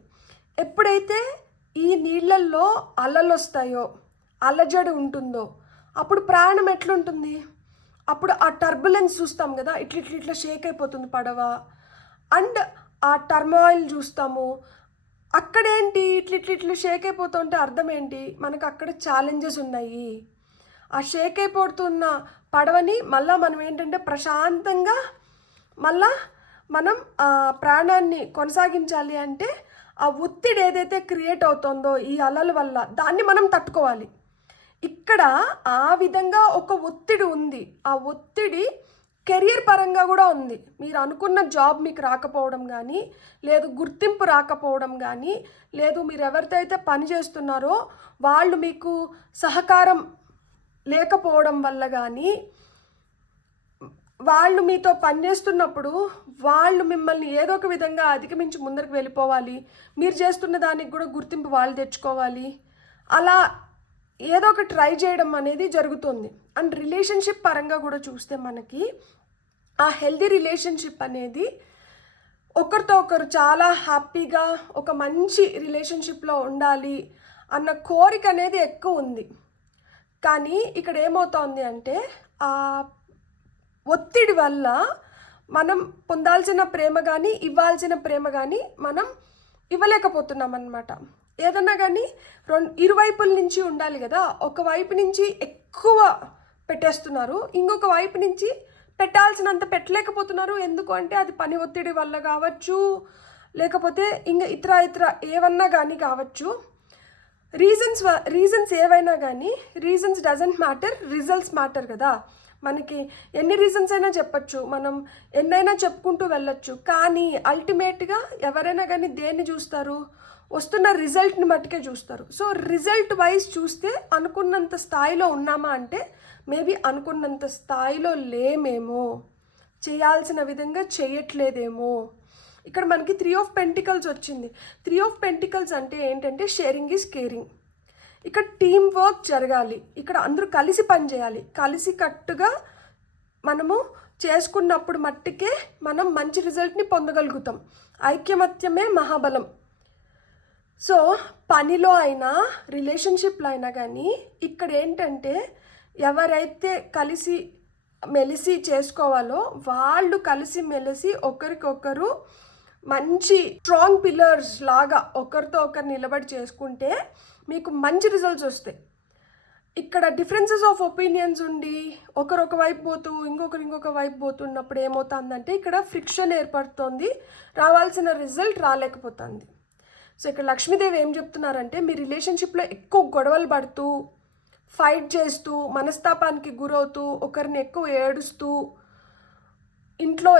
ఎప్పుడైతే ఈ నీళ్ళల్లో అలలు వస్తాయో, అలజడి ఉంటుందో అప్పుడు ప్రాణం ఎట్లుంటుంది? అప్పుడు ఆ టర్బులెన్స్ చూస్తాం కదా, ఇట్లా షేక్ అయిపోతుంది పడవ. అండ్ ఆ టర్మాయిల్ చూస్తాము. అక్కడేంటి ఇట్లా షేక్ అయిపోతుంటే అర్థం ఏంటి? మనకు అక్కడ ఛాలెంజెస్ ఉన్నాయి. ఆ షేక్ అయిపోతున్న పడవని మళ్ళీ మనం ఏంటంటే ప్రశాంతంగా మళ్ళా మనం ఆ ప్రాణాన్ని కొనసాగించాలి అంటే ఆ ఒత్తిడి ఏదైతే క్రియేట్ అవుతుందో ఈ అలల వల్ల దాన్ని మనం తట్టుకోవాలి. ఇక్కడ ఆ విధంగా ఒక ఒత్తిడి ఉంది. ఆ ఒత్తిడి కెరియర్ పరంగా కూడా ఉంది. మీరు అనుకున్న జాబ్ మీకు రాకపోవడం కానీ, లేదు గుర్తింపు రాకపోవడం కానీ, లేదు మీరు ఎవరితో అయితే పని చేస్తున్నారో వాళ్ళు మీకు సహకారం లేకపోవడం వల్ల కానీ, వాళ్ళు మీతో పనిచేస్తున్నప్పుడు వాళ్ళు మిమ్మల్ని ఏదో ఒక విధంగా అధిగమించి ముందరికి వెళ్ళిపోవాలి, మీరు చేస్తున్న దానికి కూడా గుర్తింపు వాళ్ళు తెచ్చుకోవాలి, అలా ఏదో ఒక ట్రై చేయడం అనేది జరుగుతుంది. అండ్ రిలేషన్షిప్ పరంగా కూడా చూస్తే మనకి ఆ హెల్దీ రిలేషన్షిప్ అనేది ఒకరితో ఒకరు చాలా హ్యాపీగా ఒక మంచి రిలేషన్షిప్లో ఉండాలి అన్న కోరిక అనేది ఎక్కువ ఉంది. కానీ ఇక్కడ ఏమవుతోంది అంటే ఆ ఒత్తిడి వల్ల మనం పొందాల్సిన ప్రేమ కానీ ఇవ్వాల్సిన ప్రేమ కానీ మనం ఇవ్వలేకపోతున్నాం అన్నమాట. ఏదన్నా కానీ ఇరువైపుల నుంచి ఉండాలి కదా, ఒకవైపు నుంచి ఎక్కువ పెట్టేస్తున్నారు, ఇంకొక వైపు నుంచి పెట్టాల్సినంత పెట్టలేకపోతున్నారు. ఎందుకు అంటే అది పని ఒత్తిడి వల్ల కావచ్చు, లేకపోతే ఇంకా ఇతర ఏవన్నా కానీ కావచ్చు. రీజన్స్ ఏవైనా కానీ reasons doesn't matter, results matter కదా. మనకి ఎన్ని రీజన్స్ అయినా చెప్పచ్చు, మనం ఎన్నైనా చెప్పుకుంటూ వెళ్ళొచ్చు. కానీ అల్టిమేట్గా ఎవరైనా కానీ దేన్ని చూస్తారు? వస్తున్న రిజల్ట్ని మట్టుకే చూస్తారు. సో రిజల్ట్ వైజ్ చూస్తే అనుకున్నంత స్థాయిలో ఉన్నామా అంటే మేబీ అనుకున్నంత స్థాయిలో లేమేమో, చేయాల్సిన విధంగా చేయట్లేదేమో. ఇక్కడ మనకి 3 of Pentacles వచ్చింది. 3 of Pentacles అంటే ఏంటంటే షేరింగ్ ఈజ్ కేరింగ్. ఇక్కడ టీమ్ వర్క్ జరగాలి, ఇక్కడ అందరూ కలిసి పని చేయాలి. కలిసి కట్టుగా మనము చేసుకున్నప్పుడు మట్టుకే మనం మంచి రిజల్ట్ని పొందగలుగుతాం. ఐక్యమత్యమే మహాబలం. సో పనిలో అయినా రిలేషన్షిప్లో అయినా కానీ ఇక్కడ ఏంటంటే ఎవరైతే కలిసి మెలిసి చేసుకోవాలో వాళ్ళు కలిసి మెలిసి ఒకరికొకరు మంచి స్ట్రాంగ్ పిల్లర్స్ లాగా ఒకరితో ఒకరు నిలబడి చేసుకుంటే మీకు మంచి రిజల్ట్స్ వస్తాయి. ఇక్కడ డిఫరెన్సెస్ ఆఫ్ ఒపీనియన్స్ ఉండి ఒకరొక వైపు పోతూ ఇంకొక వైపు పోతున్నప్పుడు ఏమవుతుందంటే ఇక్కడ ఫ్రిక్షన్ ఏర్పడుతుంది, రావాల్సిన రిజల్ట్ రాలేకపోతుంది. సో ఇక్కడ లక్ష్మీదేవి ఏం చెప్తున్నారంటే మీ రిలేషన్షిప్లో ఎక్కువ గొడవలు పడుతూ, ఫైట్ చేస్తూ, మనస్తాపానికి గురవుతూ, ఒకరిని ఎక్కువ ఏడుస్తూ, ఇంట్లో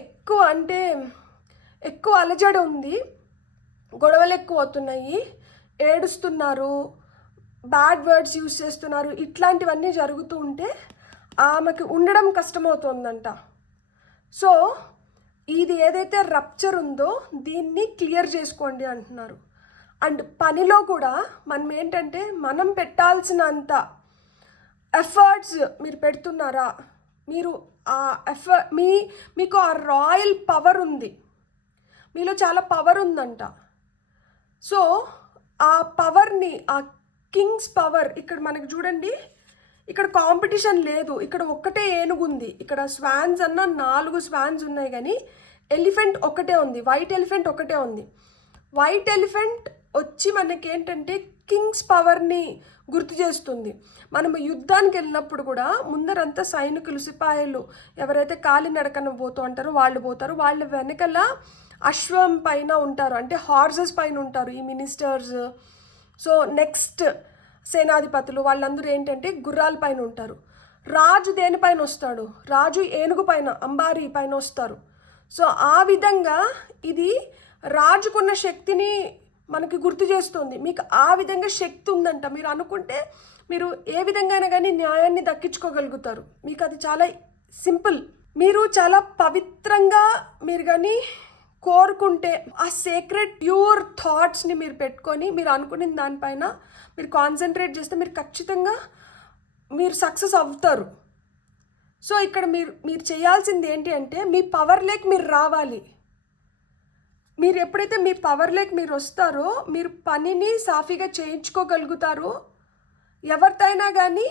ఎక్కువ అంటే ఎక్కువ అలజడి ఉంది, గొడవలు ఎక్కువ అవుతున్నాయి, ఏడుస్తున్నారు, బ్యాడ్ వర్డ్స్ యూజ్ చేస్తున్నారు, ఇట్లాంటివన్నీ జరుగుతూ ఉంటే ఆమెకి ఉండడం కష్టమవుతుందంట. సో ఇది ఏదైతే రప్చర్ ఉందో దీన్ని క్లియర్ చేసుకోండి అంటున్నారు. అండ్ పనిలో కూడా మనం ఏంటంటే మనం పెట్టాల్సినంత ఎఫర్ట్స్ మీరు పెడుతున్నారా? మీరు ఆ మీకు ఆ రాయల్ పవర్ ఉంది, మీలో చాలా పవర్ ఉందంట. సో ఆ పవర్ని, ఆ కింగ్స్ పవర్ ఇక్కడ మనకి చూడండి, ఇక్కడ కాంపిటీషన్ లేదు, ఇక్కడ ఒక్కటే ఏనుగుంది. ఇక్కడ స్వాన్స్ అన్న 4 స్వాన్స్ ఉన్నాయి కానీ ఎలిఫెంట్ ఒకటే ఉంది, వైట్ ఎలిఫెంట్ ఒకటే ఉంది. వైట్ ఎలిఫెంట్ వచ్చి మనకి ఏంటంటే కింగ్స్ పవర్ని గుర్తు చేస్తుంది. మనము యుద్ధానికి వెళ్ళినప్పుడు కూడా ముందరంతా సైనికులు, సిపాయిలు ఎవరైతే కాలినడకన పోతూ ఉంటారో వాళ్ళు పోతారు. వాళ్ళ వెనకల అశ్వం పైన ఉంటారు, అంటే హార్సెస్ పైన ఉంటారు ఈ మినిస్టర్స్. సో నెక్స్ట్ సేనాధిపతులు వాళ్ళందరూ ఏంటంటే గుర్రాల పైన ఉంటారు. రాజు దేనిపైన వస్తాడు? రాజు ఏనుగు పైన, అంబారీ పైన వస్తారు. సో ఆ విధంగా ఇది రాజుకున్న శక్తిని మనకి గుర్తు చేస్తుంది. మీకు ఆ విధంగా శక్తి ఉందంట. మీరు అనుకుంటే మీరు ఏ విధంగా అయినా కానీ న్యాయాన్ని దక్కించుకోగలుగుతారు. మీకు అది చాలా సింపుల్. మీరు చాలా పవిత్రంగా మీరు కానీ కోరుకుంటే ఆ సీక్రెట్ ప్యూర్ థాట్స్ని మీరు పెట్టుకొని మీరు అనుకున్న దానిపైన మీరు కాన్సన్ట్రేట్ చేస్తే మీరు ఖచ్చితంగా మీరు సక్సెస్ అవుతారు. సో ఇక్కడ మీరు చేయాల్సింది ఏంటి అంటే మీ పవర్ లేక్ మీరు రావాలి. మీరు ఎప్పుడైతే మీ పవర్ లేక్ మీరు వస్తారో మీరు పనిని సాఫీగా చేయించుకోగలుగుతారు. ఎవరితోనైనా కానీ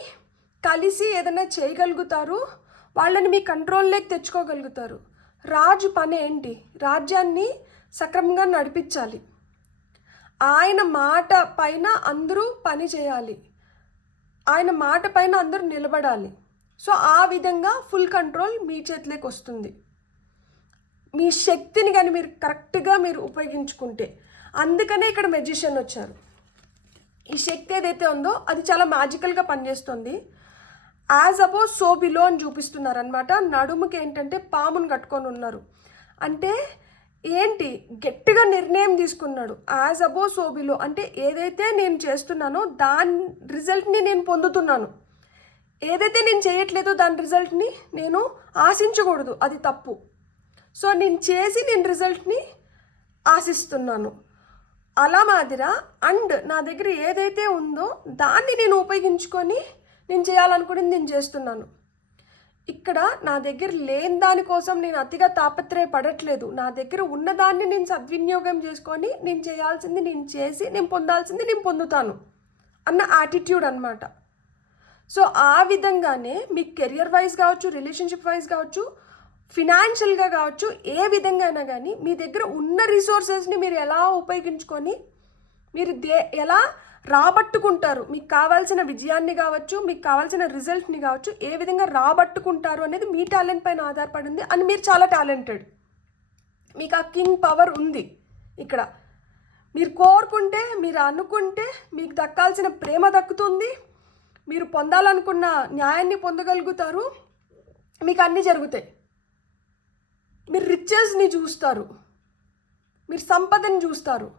కలిసి ఏదైనా చేయగలుగుతారు. వాళ్ళని మీ కంట్రోల్లోకి తెచ్చుకోగలుగుతారు. రాజు పని ఏంటి? రాజ్యాన్ని సక్రమంగా నడిపించాలి. ఆయన మాట పైన అందరూ పని చేయాలి. ఆయన మాట పైన అందరూ నిలబడాలి. సో ఆ విధంగా ఫుల్ కంట్రోల్ మీ చేతిలోకి వస్తుంది. మీ శక్తిని కానీ మీరు కరెక్ట్గా మీరు ఉపయోగించుకుంటే. అందుకనే ఇక్కడ మెజిషియన్ వచ్చారు. ఈ శక్తి ఏదైతే ఉందో అది చాలా మ్యాజికల్గా పనిచేస్తుంది. యాజ్ అబోవ్ సో బిలో అని చూపిస్తున్నారు అనమాట. నడుముకి ఏంటంటే పామును కట్టుకొని ఉన్నారు. అంటే ఏంటి? గట్టిగా నిర్ణయం తీసుకున్నాడు. యాజ్ అబోవ్ సో బిలో అంటే ఏదైతే నేను చేస్తున్నానో దాని రిజల్ట్ని నేను పొందుతున్నాను. ఏదైతే నేను చేయట్లేదో దాని రిజల్ట్ని నేను ఆశించకూడదు, అది తప్పు. సో నేను చేసి నేను రిజల్ట్ని ఆశిస్తున్నాను. అలా మాదిరా అండ్ నా దగ్గర ఏదైతే ఉందో దాన్ని నేను ఉపయోగించుకొని నేను చేయాలనుకుని నేను చేస్తున్నాను. ఇక్కడ నా దగ్గర లేని దానికోసం నేను అతిగా తాపత్రయపడట్లేదు. నా దగ్గర ఉన్నదాన్ని నేను సద్వినియోగం చేసుకొని నేను చేయాల్సింది నేను చేసి నేను పొందాల్సింది నేను పొందుతాను అన్న యాటిట్యూడ్ అనమాట. సో ఆ విధంగానే మీ కెరియర్ వైజ్ కావచ్చు, రిలేషన్షిప్ వైజ్ కావచ్చు, ఫినాన్షియల్గా కావచ్చు, ఏ విధంగా అయినా కానీ మీ దగ్గర ఉన్న రిసోర్సెస్ని మీరు ఎలా ఉపయోగించుకొని మీరు ఎలా రాబట్టుకుంటారు, మీకు కావాల్సిన విజయాన్ని కావచ్చు, మీకు కావాల్సిన రిజల్ట్ని కావచ్చు, ఏ విధంగా రాబట్టుకుంటారు అనేది మీ టాలెంట్ పైన ఆధారపడి ఉంది. అని మీరు చాలా టాలెంటెడ్, మీకు ఆ కింగ్ పవర్ ఉంది. ఇక్కడ మీరు కోరుకుంటే, మీరు అనుకుంటే మీకు దక్కాల్సిన ప్రేమ దక్కుతుంది, మీరు పొందాలనుకున్న న్యాయాన్ని పొందగలుగుతారు, మీకు అన్నీ జరుగుతాయి. మీరు రిచెస్ని చూస్తారు, మీరు సంపదని చూస్తారు.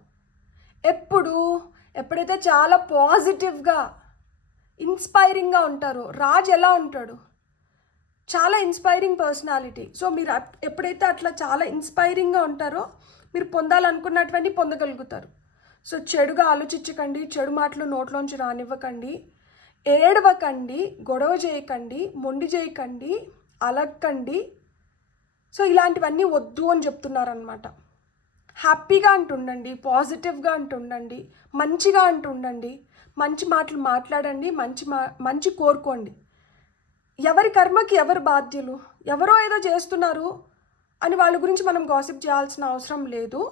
ఎప్పుడైతే చాలా పాజిటివ్గా ఇన్స్పైరింగ్గా ఉంటారో. రాజు ఎలా ఉంటాడు? చాలా ఇన్స్పైరింగ్ పర్సనాలిటీ. సో మీరు ఎప్పుడైతే అట్లా చాలా ఇన్స్పైరింగ్గా ఉంటారో మీరు పొందాలనుకున్నటువంటి పొందగలుగుతారు. సో చెడుగా ఆలోచించకండి, చెడు మాటలు నోట్లోంచి రానివ్వకండి, ఏడవకండి, గొడవ చేయకండి, మొండి చేయకండి, అలక్కండి. సో ఇలాంటివన్నీ వద్దు అని చెప్తున్నారనమాట. హ్యాపీగా అంటుండండి, పాజిటివ్గా అంటుండండి, మంచిగా అంటుండండి, మంచి మాటలు మాట్లాడండి, మంచి కోరుకోండి. ఎవరి కర్మకి ఎవరు బాధ్యులు? ఎవరో ఏదో చేస్తున్నారు అని వాళ్ళ గురించి మనం గాసిప్ చేయాల్సిన అవసరం లేదు.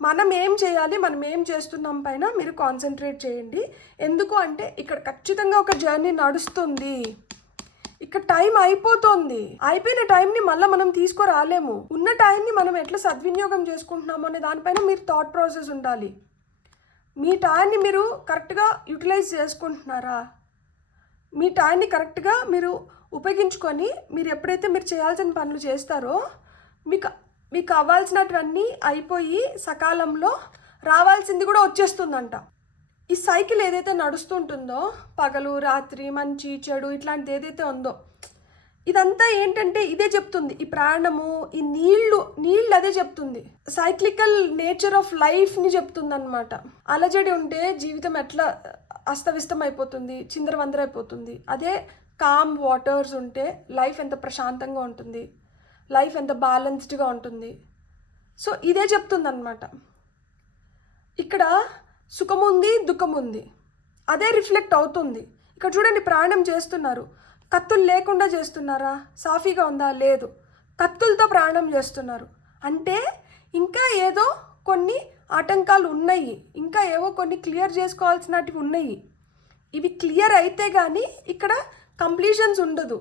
మనం ఏం చేయాలి, మనం ఏం చేస్తున్నాం పైన మీరు కాన్సన్ట్రేట్ చేయండి. ఎందుకు అంటే ఇక్కడ ఖచ్చితంగా ఒక జర్నీ నడుస్తుంది. ఇక్కడ టైం అయిపోతుంది. అయిపోయిన టైంని మళ్ళీ మనం తీసుకురాలేము. ఉన్న టైంని మనం ఎట్లా సద్వినియోగం చేసుకుంటున్నాము అనే దానిపైన మీరు థాట్ ప్రాసెస్ ఉండాలి. మీ టైంని మీరు కరెక్ట్గా యూటిలైజ్ చేసుకుంటున్నారా? మీ టైంని కరెక్ట్గా మీరు ఉపయోగించుకొని మీరు ఎప్పుడైతే మీరు చేయాల్సిన పనులు చేస్తారో మీకు అవ్వాల్సినటువన్నీ అయిపోయి సకాలంలో రావాల్సింది కూడా వచ్చేస్తుందంట. ఈ సైకిల్ ఏదైతే నడుస్తుంటుందో పగలు రాత్రి మంచి చెడు ఇట్లాంటిది ఏదైతే ఉందో ఇదంతా ఏంటంటే ఇదే చెప్తుంది. ఈ ప్రాణము, ఈ నీళ్ళు అదే చెప్తుంది. సైక్లికల్ నేచర్ ఆఫ్ లైఫ్ని చెప్తుంది అనమాట. అలజడి ఉంటే జీవితం ఎట్లా అస్తవ్యస్తం అయిపోతుంది, చిందరవందరైపోతుంది. అదే కామ్ వాటర్స్ ఉంటే లైఫ్ ఎంత ప్రశాంతంగా ఉంటుంది, లైఫ్ ఎంత బ్యాలెన్స్డ్గా ఉంటుంది. సో ఇదే చెప్తుంది అనమాట. ఇక్కడ సుఖం ఉంది, దుఃఖం ఉంది, అదే రిఫ్లెక్ట్ అవుతుంది. ఇక్కడ చూడండి, ప్రాణం చేస్తున్నారు, కత్తులు లేకుండా చేస్తున్నారా? సాఫీగా ఉందా? లేదు, కత్తులతో ప్రాణం చేస్తున్నారు. అంటే ఇంకా ఏదో కొన్ని ఆటంకాలు ఉన్నాయి, ఇంకా ఏవో కొన్ని క్లియర్ చేసుకోవాల్సినవి ఉన్నాయి. ఇవి క్లియర్ అయితే కానీ ఇక్కడ కంప్లీషన్స్ ఉండదు.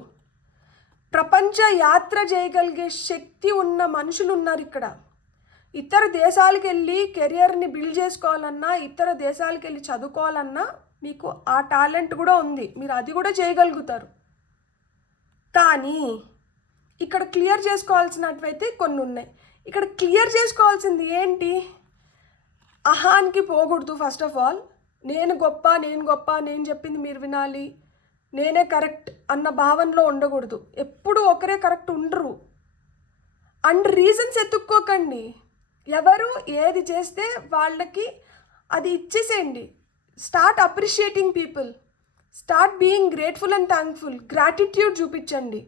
ప్రపంచ యాత్ర చేయగలిగే శక్తి ఉన్న మనుషులు ఉన్నారు ఇక్కడ. ఇతర దేశాలకు వెళ్ళి కెరియర్ని బిల్డ్ చేసుకోవాలన్నా, ఇతర దేశాలకు వెళ్ళి చదువుకోవాలన్నా మీకు ఆ టాలెంట్ కూడా ఉంది, మీరు అది కూడా చేయగలుగుతారు. కానీ ఇక్కడ క్లియర్ చేసుకోవాల్సినట్వయితే కొన్ని ఉన్నాయి. ఇక్కడ క్లియర్ చేసుకోవాల్సింది ఏంటి? అహానికి పోకూడదు. ఫస్ట్ ఆఫ్ ఆల్ నేను గొప్ప, నేను చెప్పింది మీరు వినాలి, నేనే కరెక్ట్ అన్న భావనలో ఉండకూడదు. ఎప్పుడు ఒకరే కరెక్ట్ ఉండరు. అండ్ రీజన్స్ ఎత్తుక్కోకండి. ఎవరు ఏది చేస్తే వాళ్ళకి అది ఇచ్చేసేయండి. Start appreciating people, start being grateful and thankful. Gratitude చూపించండి.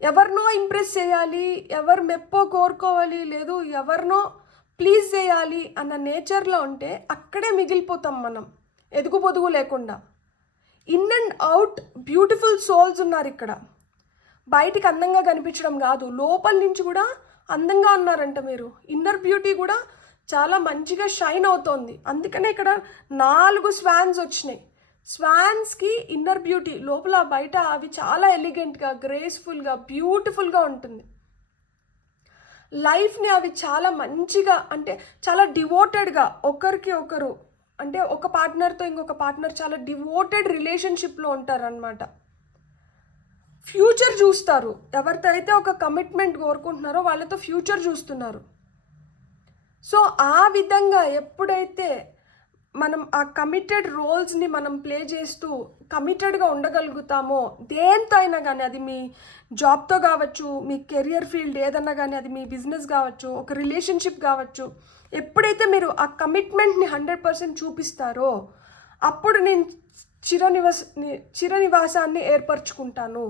ఎవరినో ఇంప్రెస్ చేయాలి, ఎవరు మెప్పో కోరుకోవాలి, లేదు ఎవరినో ప్లీజ్ చేయాలి అన్న నేచర్లో ఉంటే అక్కడే మిగిలిపోతాం మనం, ఎదుగు పొదుగు లేకుండా. In and out beautiful souls ఉన్నారు ఇక్కడ. బయటికి అందంగా కనిపించడం కాదు, లోపల నుంచి కూడా అందంగా ఉన్నారంట మీరు. ఇన్నర్ బ్యూటీ కూడా చాలా మంచిగా షైన్ అవుతోంది. అందుకనే ఇక్కడ 4 స్వాన్స్ వచ్చినాయి. స్వాన్స్కి ఇన్నర్ బ్యూటీ లోపల బయట అవి చాలా ఎలిగెంట్గా, గ్రేస్ఫుల్గా, బ్యూటిఫుల్గా ఉంటుంది. లైఫ్ని అవి చాలా మంచిగా, అంటే చాలా డివోటెడ్గా ఒకరికి ఒకరు, అంటే ఒక పార్ట్నర్తో ఇంకొక పార్ట్నర్ చాలా డివోటెడ్ రిలేషన్షిప్లో ఉంటారనమాట. ఫ్యూచర్ చూస్తారు. ఎవరితో అయితే ఒక కమిట్మెంట్ కోరుకుంటున్నారో వాళ్ళతో ఫ్యూచర్ చూస్తున్నారు. సో ఆ విధంగా ఎప్పుడైతే మనం ఆ కమిటెడ్ రోల్స్ని మనం ప్లే చేస్తూ కమిటెడ్గా ఉండగలుగుతామో, దేంతో అయినా కానీ, అది మీ జాబ్తో కావచ్చు, మీ కెరియర్ ఫీల్డ్ ఏదన్నా కానీ, అది మీ బిజినెస్ కావచ్చు, ఒక రిలేషన్షిప్ కావచ్చు, ఎప్పుడైతే మీరు ఆ కమిట్మెంట్ని 100% చూపిస్తారో అప్పుడు నేను చిరనివాసాన్ని ఏర్పరచుకుంటాను.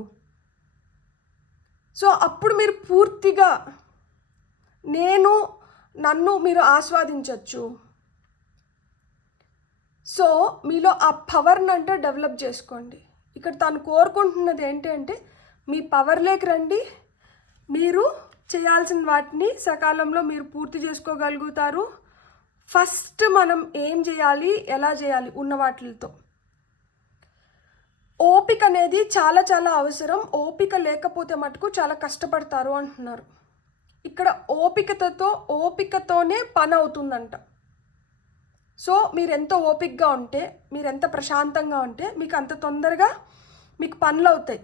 సో అప్పుడు మీరు పూర్తిగా నన్ను మీరు ఆస్వాదించవచ్చు. సో మీలో ఆ పవర్ని అంటే డెవలప్ చేసుకోండి. ఇక్కడ తను కోరుకుంటున్నది ఏంటి అంటే మీ పవర్లోకి రండి, మీరు చేయాల్సిన వాటిని సకాలంలో మీరు పూర్తి చేసుకోగలుగుతారు. ఫస్ట్ మనం ఏం చేయాలి, ఎలా చేయాలి ఉన్న వాటితో. ఓపిక అనేది చాలా చాలా అవసరం. ఓపిక లేకపోతే మటుకు చాలా కష్టపడతారు అంటున్నారు. ఇక్కడ ఓపికతోనే పని అవుతుందంట. సో మీరు ఎంత ఓపికగా ఉంటే, మీరు ఎంత ప్రశాంతంగా ఉంటే మీకు అంత తొందరగా మీకు పనులు అవుతాయి,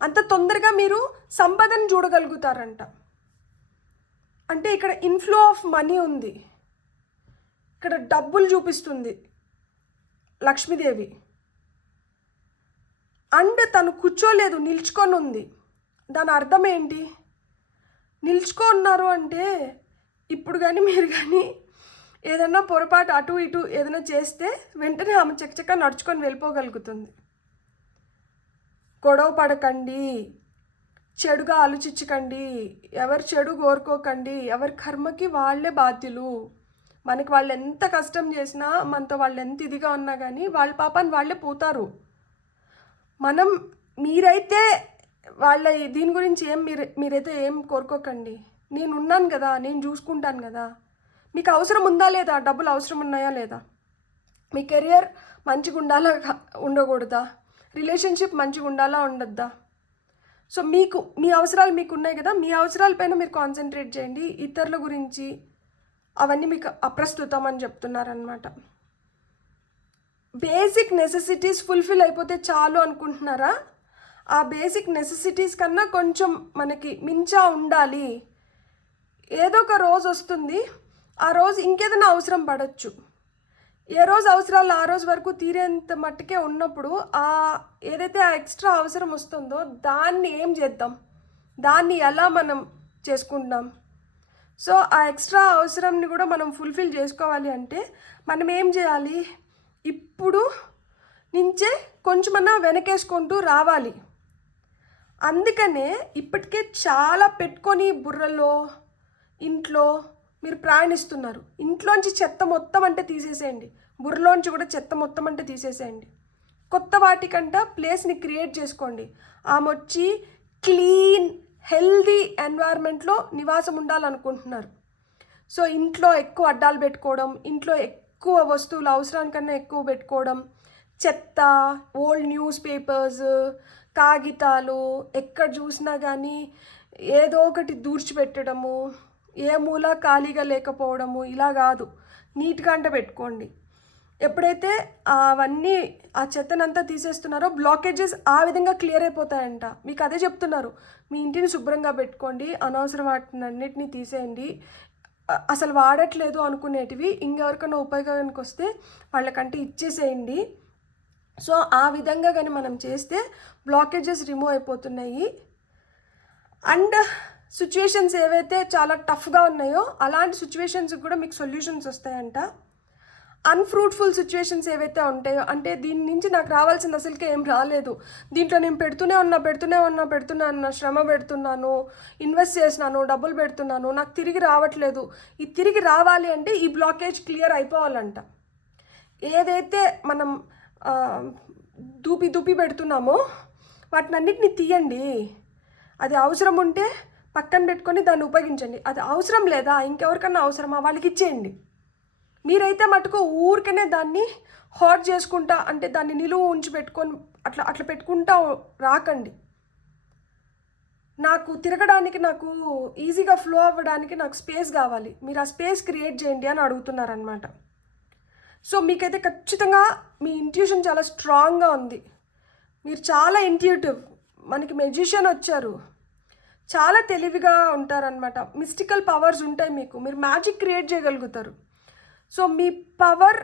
అంత తొందరగా మీరు సంపదను చూడగలుగుతారంట. అంటే ఇక్కడ ఇన్ఫ్లో ఆఫ్ మనీ ఉంది, ఇక్కడ డబ్బులు చూపిస్తుంది లక్ష్మీదేవి. అండ్ తను కూర్చోలేదు, నిల్చుకొని ఉంది. దాని అర్థం ఏంటి? నిల్చుకున్నారు అంటే ఇప్పుడు కానీ మీరు కానీ ఏదన్నా పొరపాటు అటు ఇటు ఏదైనా చేస్తే వెంటనే ఆమె చక్కచక్క నడుచుకొని వెళ్ళిపోగలుగుతుంది. గొడవ పడకండి, చెడుగా ఆలోచించకండి, ఎవరు చెడు కోరుకోకండి. ఎవరి కర్మకి వాళ్ళే బాధ్యులు. మనకి వాళ్ళు ఎంత కష్టం చేసినా, మనతో వాళ్ళు ఎంత ఇదిగా ఉన్నా కానీ వాళ్ళ పాపాన్ని వాళ్ళే పోతారు. మీరైతే వాళ్ళ దీని గురించి మీరైతే ఏం కోరుకోకండి. నేను ఉన్నాను కదా, నేను చూసుకుంటాను కదా. మీకు అవసరం ఉందా లేదా, డబ్బులు అవసరం ఉన్నాయా లేదా, మీ కెరియర్ మంచిగా ఉండాలా ఉండకూడదా, రిలేషన్షిప్ మంచిగా ఉండాలా ఉండద్దా. సో మీ అవసరాలు మీకు ఉన్నాయి కదా, మీ అవసరాలపైన మీరు కాన్సన్ట్రేట్ చేయండి. ఇతరుల గురించి అవన్నీ మీకు అప్రస్తుతం అని చెప్తున్నారనమాట. బేసిక్ నెసెసిటీస్ ఫుల్ఫిల్ అయిపోతే చాలు అనుకుంటున్నారా? ఆ బేసిక్ నెసెసిటీస్ కన్నా కొంచెం మనకి మించా ఉండాలి. ఏదో ఒక రోజు వస్తుంది, ఆ రోజు ఇంకేదైనా అవసరం పడవచ్చు. ఏ రోజు అవసరాలు ఆ రోజు వరకు తీరేంత మట్టుకే ఉన్నప్పుడు ఏదైతే ఆ ఎక్స్ట్రా అవసరం వస్తుందో దాన్ని ఏం చేద్దాం, దాన్ని ఎలా మనం చేసుకుంటాం. సో ఆ ఎక్స్ట్రా అవసరంని కూడా మనం ఫుల్ఫిల్ చేసుకోవాలి అంటే మనం ఏం చేయాలి? ఇప్పుడు నుంచే కొంచెమన్నా వెనకేసుకుంటూ రావాలి. అందుకనే ఇప్పటికే చాలా పెట్టుకొని బుర్రలో ఇంట్లో మీరు ప్రయాణిస్తున్నారు. ఇంట్లోంచి చెత్త మొత్తం అంటే తీసేసేయండి, బుర్రలోంచి కూడా చెత్త మొత్తం అంటే తీసేసేయండి. కొత్త వాటికంట ప్లేస్ని క్రియేట్ చేసుకోండి. ఆమె వచ్చి క్లీన్ హెల్దీ ఎన్వైర్న్మెంట్లో నివాసం ఉండాలనుకుంటున్నారు. సో ఇంట్లో ఎక్కువ అడ్డాలు పెట్టుకోవడం, ఇంట్లో ఎక్కువ వస్తువులు అవసరానికన్నా ఎక్కువ పెట్టుకోవడం, చెత్త, ఓల్డ్ న్యూస్ పేపర్స్, కాగితాలు ఎక్కడ చూసినా కానీ ఏదో ఒకటి దూర్చిపెట్టడము, ఏ మూల ఖాళీగా లేకపోవడము, ఇలా కాదు. నీట్గా అంట పెట్టుకోండి. ఎప్పుడైతే అవన్నీ ఆ చెత్తనంతా తీసేస్తున్నారో బ్లాకేజెస్ ఆ విధంగా క్లియర్ అయిపోతాయంట. మీకు అదే చెప్తున్నారు, మీ ఇంటిని శుభ్రంగా పెట్టుకోండి, అనవసరం వాటిని అన్నిటినీ తీసేయండి, అసలు వాడట్లేదు అనుకునేటివి ఇంకెవరికైనా ఉపయోగానికి వస్తే వాళ్ళకంటే ఇచ్చేసేయండి. సో ఆ విధంగా కానీ మనం చేస్తే బ్లాకేజెస్ రిమూవ్ అయిపోతున్నాయి. అండ్ సిచ్యువేషన్స్ ఏవైతే చాలా టఫ్గా ఉన్నాయో అలాంటి సిచ్యువేషన్స్కి కూడా మీకు సొల్యూషన్స్ వస్తాయంట. అన్ఫ్రూట్ఫుల్ సిచ్యువేషన్స్ ఏవైతే ఉంటాయో, అంటే దీని నుంచి నాకు రావాల్సింది అసలుకే ఏం రాలేదు, దీంట్లో నేను పెడుతూనే ఉన్నా, శ్రమ పెడుతున్నాను, ఇన్వెస్ట్ చేసినాను, డబ్బులు పెడుతున్నాను, నాకు తిరిగి రావట్లేదు, ఇది తిరిగి రావాలి అంటే ఈ బ్లాకేజ్ క్లియర్ అయిపోవాలంట. ఏదైతే మనం దూపి పెడుతున్నామో వాటిని అన్నిటిని తీయండి. అది అవసరం ఉంటే పక్కన పెట్టుకొని దాన్ని ఉపయోగించండి. అది అవసరం లేదా, ఇంకెవరికన్నా అవసరమా, వాళ్ళకి ఇచ్చేయండి. మీరైతే మటుకు ఊరికనే దాన్ని హాట్ చేసుకుంటా, అంటే దాన్ని నిలువ ఉంచి పెట్టుకొని అట్లా పెట్టుకుంటా రాకండి. నాకు తిరగడానికి, నాకు ఈజీగా ఫ్లో అవ్వడానికి నాకు స్పేస్ కావాలి, మీరు ఆ స్పేస్ క్రియేట్ చేయండి అని అడుగుతున్నారనమాట. సో మీకైతే ఖచ్చితంగా మీ ఇంట్యూషన్ చాలా స్ట్రాంగ్గా ఉంది, మీరు చాలా ఇంట్యూటివ్, మనకి మెజిషియన్ వచ్చారు, చాలా తెలివిగా ఉంటారనమాట, మిస్టికల్ పవర్స్ ఉంటాయి మీకు, మీరు మ్యాజిక్ క్రియేట్ చేయగలుగుతారు. సో మీ పవర్,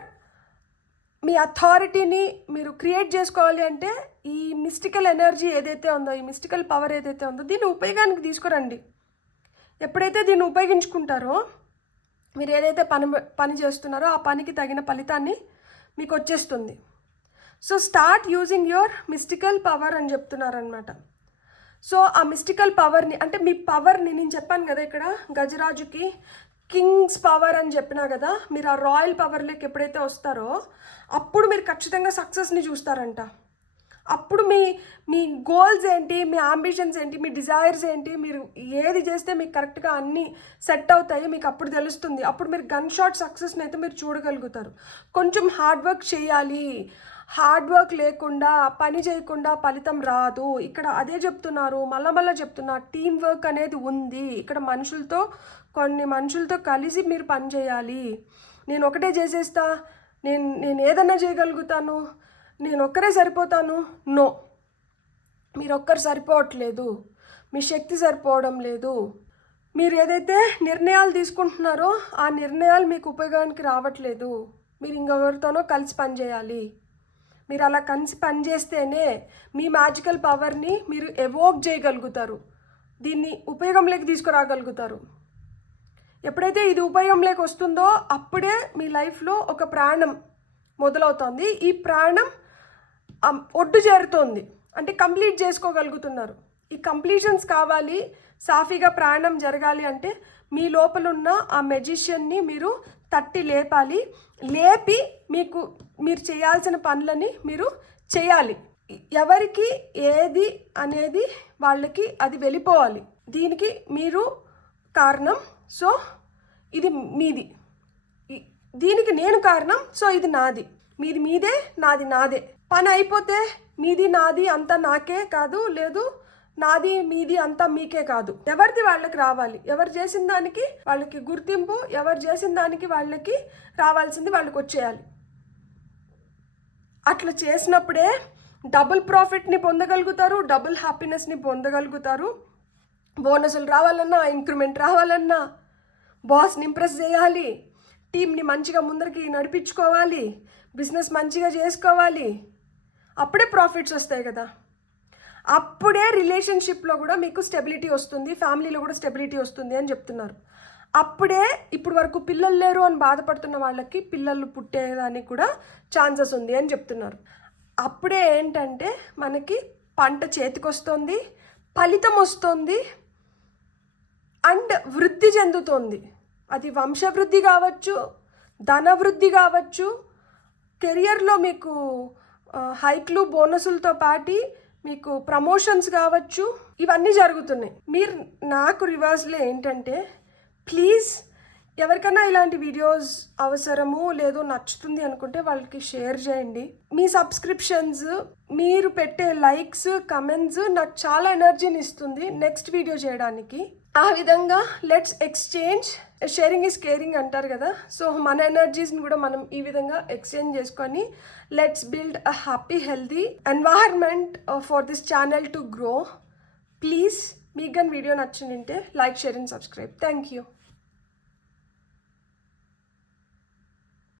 మీ అథారిటీని మీరు క్రియేట్ చేసుకోవాలి అంటే ఈ మిస్టికల్ ఎనర్జీ ఏదైతే ఉందో, ఈ మిస్టికల్ పవర్ ఏదైతే ఉందో దీన్ని ఉపయోగానికి తీసుకురండి. ఎప్పుడైతే దీన్ని ఉపయోగించుకుంటారో మీరు ఏదైతే పని చేస్తున్నారో ఆ పనికి తగిన ఫలితాన్ని మీకు వచ్చేస్తుంది. So start using your mystical power అని చెప్తున్నారనమాట. సో ఆ మిస్టికల్ పవర్ని, అంటే మీ పవర్ని, నేను చెప్పాను కదా ఇక్కడ గజరాజుకి కింగ్స్ పవర్ అని చెప్పినా కదా, మీరు ఆ రాయల్ పవర్లోకి ఎప్పుడైతే వస్తారో అప్పుడు మీరు ఖచ్చితంగా సక్సెస్ని చూస్తారంట. అప్పుడు మీ గోల్స్ ఏంటి, మీ అంబిషన్స్ ఏంటి, మీ డిజైర్స్ ఏంటి, మీరు ఏది చేస్తే మీకు కరెక్ట్గా అన్నీ సెట్ అవుతాయి మీకు అప్పుడు తెలుస్తుంది. అప్పుడు మీరు గన్ షాట్ సక్సెస్ని అయితే మీరు చూడగలుగుతారు. కొంచెం హార్డ్ వర్క్ చేయాలి, హార్డ్ వర్క్ లేకుండా, పని చేయకుండా ఫలితం రాదు. ఇక్కడ అదే చెప్తున్నారు, మళ్ళా చెప్తున్నా, టీం వర్క్ అనేది ఉంది ఇక్కడ. కొన్ని మనుషులతో కలిసి మీరు పని చేయాలి. నేను ఒకటే చేసేస్తా, నేను ఏదన్నా చేయగలుగుతాను, నేను ఒక్కరే సరిపోతాను, నో, మీరు ఒక్కరు సరిపోవట్లేదు, మీ శక్తి సరిపోవడం లేదు. మీరు ఏదైతే నిర్ణయాలు తీసుకుంటున్నారో ఆ నిర్ణయాలు మీకు ఉపయోగానికి రావట్లేదు, మీరు ఇంకెవరితోనో కలిసి పని చేయాలి. మీరు అలా కలిసి పని చేస్తేనే మీ మ్యాజికల్ పవర్ని మీరు ఎవోక్ చేయగలుగుతారు, దీన్ని ఉపయోగంలోకి తీసుకురాగలుగుతారు. ఎప్పుడైతే ఇది ఉపయోగంలోకి వస్తుందో అప్పుడే మీ లైఫ్లో ఒక ప్రాణం మొదలవుతుంది. ఈ ప్రాణం ఒడ్డు చేరుతోంది, అంటే కంప్లీట్ చేసుకోగలుగుతున్నారు. ఈ కంప్లీషన్స్ కావాలి, సాఫీగా ప్రాణం జరగాలి అంటే మీ లోపల ఉన్న ఆ మెజిషియన్ని మీరు తట్టి లేపాలి. లేపి మీరు చేయాల్సిన పనులని మీరు చేయాలి. ఎవరికి ఏది అనేది వాళ్ళకి అది వెళ్ళిపోవాలి. దీనికి మీరు కారణం, సో ఇది మీది. దీనికి నేను కారణం, సో ఇది నాది. మీది మీదే, నాది నాదే. పని అయిపోతే మీది నాది అంతా నాకే కాదు, లేదు నాది మీది అంతా మీకే కాదు. ఎవరిది వాళ్ళకి రావాలి, ఎవరు చేసిన దానికి వాళ్ళకి గుర్తింపు, ఎవరు చేసిన దానికి వాళ్ళకి రావాల్సింది వాళ్ళకి వచ్చేయాలి. అట్లా చేసినప్పుడే డబుల్ ప్రాఫిట్ని పొందగలుగుతారు, డబుల్ హ్యాపీనెస్ని పొందగలుగుతారు. బోనసులు రావాలన్నా, ఇంక్రిమెంట్ రావాలన్నా, బాస్ని ఇంప్రెస్ చేయాలి, టీంని మంచిగా ముందరికి నడిపించుకోవాలి, బిజినెస్ మంచిగా చేసుకోవాలి. అప్పుడే ప్రాఫిట్స్ వస్తాయి కదా. అప్పుడే రిలేషన్షిప్లో కూడా మీకు స్టెబిలిటీ వస్తుంది, ఫ్యామిలీలో కూడా స్టెబిలిటీ వస్తుంది అని చెప్తున్నారు. అప్పుడే ఇప్పుడు వరకు పిల్లలు లేరు అని బాధపడుతున్న వాళ్ళకి పిల్లలు పుట్టేదానికి కూడా ఛాన్సెస్ ఉంది అని చెప్తున్నారు. అప్పుడే ఏంటంటే మనకి పంట చేతికొస్తుంది, ఫలితం వస్తుంది అండ్ వృద్ధి చెందుతుంది. అది వంశవృద్ధి కావచ్చు, ధనవృద్ధి కావచ్చు, కెరియర్లో మీకు హైక్లు బోనసులతో పాటు మీకు ప్రమోషన్స్ కావచ్చు, ఇవన్నీ జరుగుతున్నాయి. మీరు నాకు రివర్స్లో ఏంటంటే, ప్లీజ్ ఎవరికైనా ఇలాంటి వీడియోస్ అవసరము లేదో నచ్చుతుంది అనుకుంటే వాళ్ళకి షేర్ చేయండి. మీ సబ్స్క్రిప్షన్స్, మీరు పెట్టే లైక్స్, కమెంట్స్ నాకు చాలా ఎనర్జీని ఇస్తుంది నెక్స్ట్ వీడియో చేయడానికి. ఆ విధంగా let's exchange, sharing is caring అంటారు కదా. సో మన ఎనర్జీస్ని కూడా మనం ఈ విధంగా ఎక్స్చేంజ్ చేసుకొని let's build a happy healthy environment for this channel to grow. Please మీకు కానీ వీడియో నచ్చిందంటే like, share and subscribe. Thank you.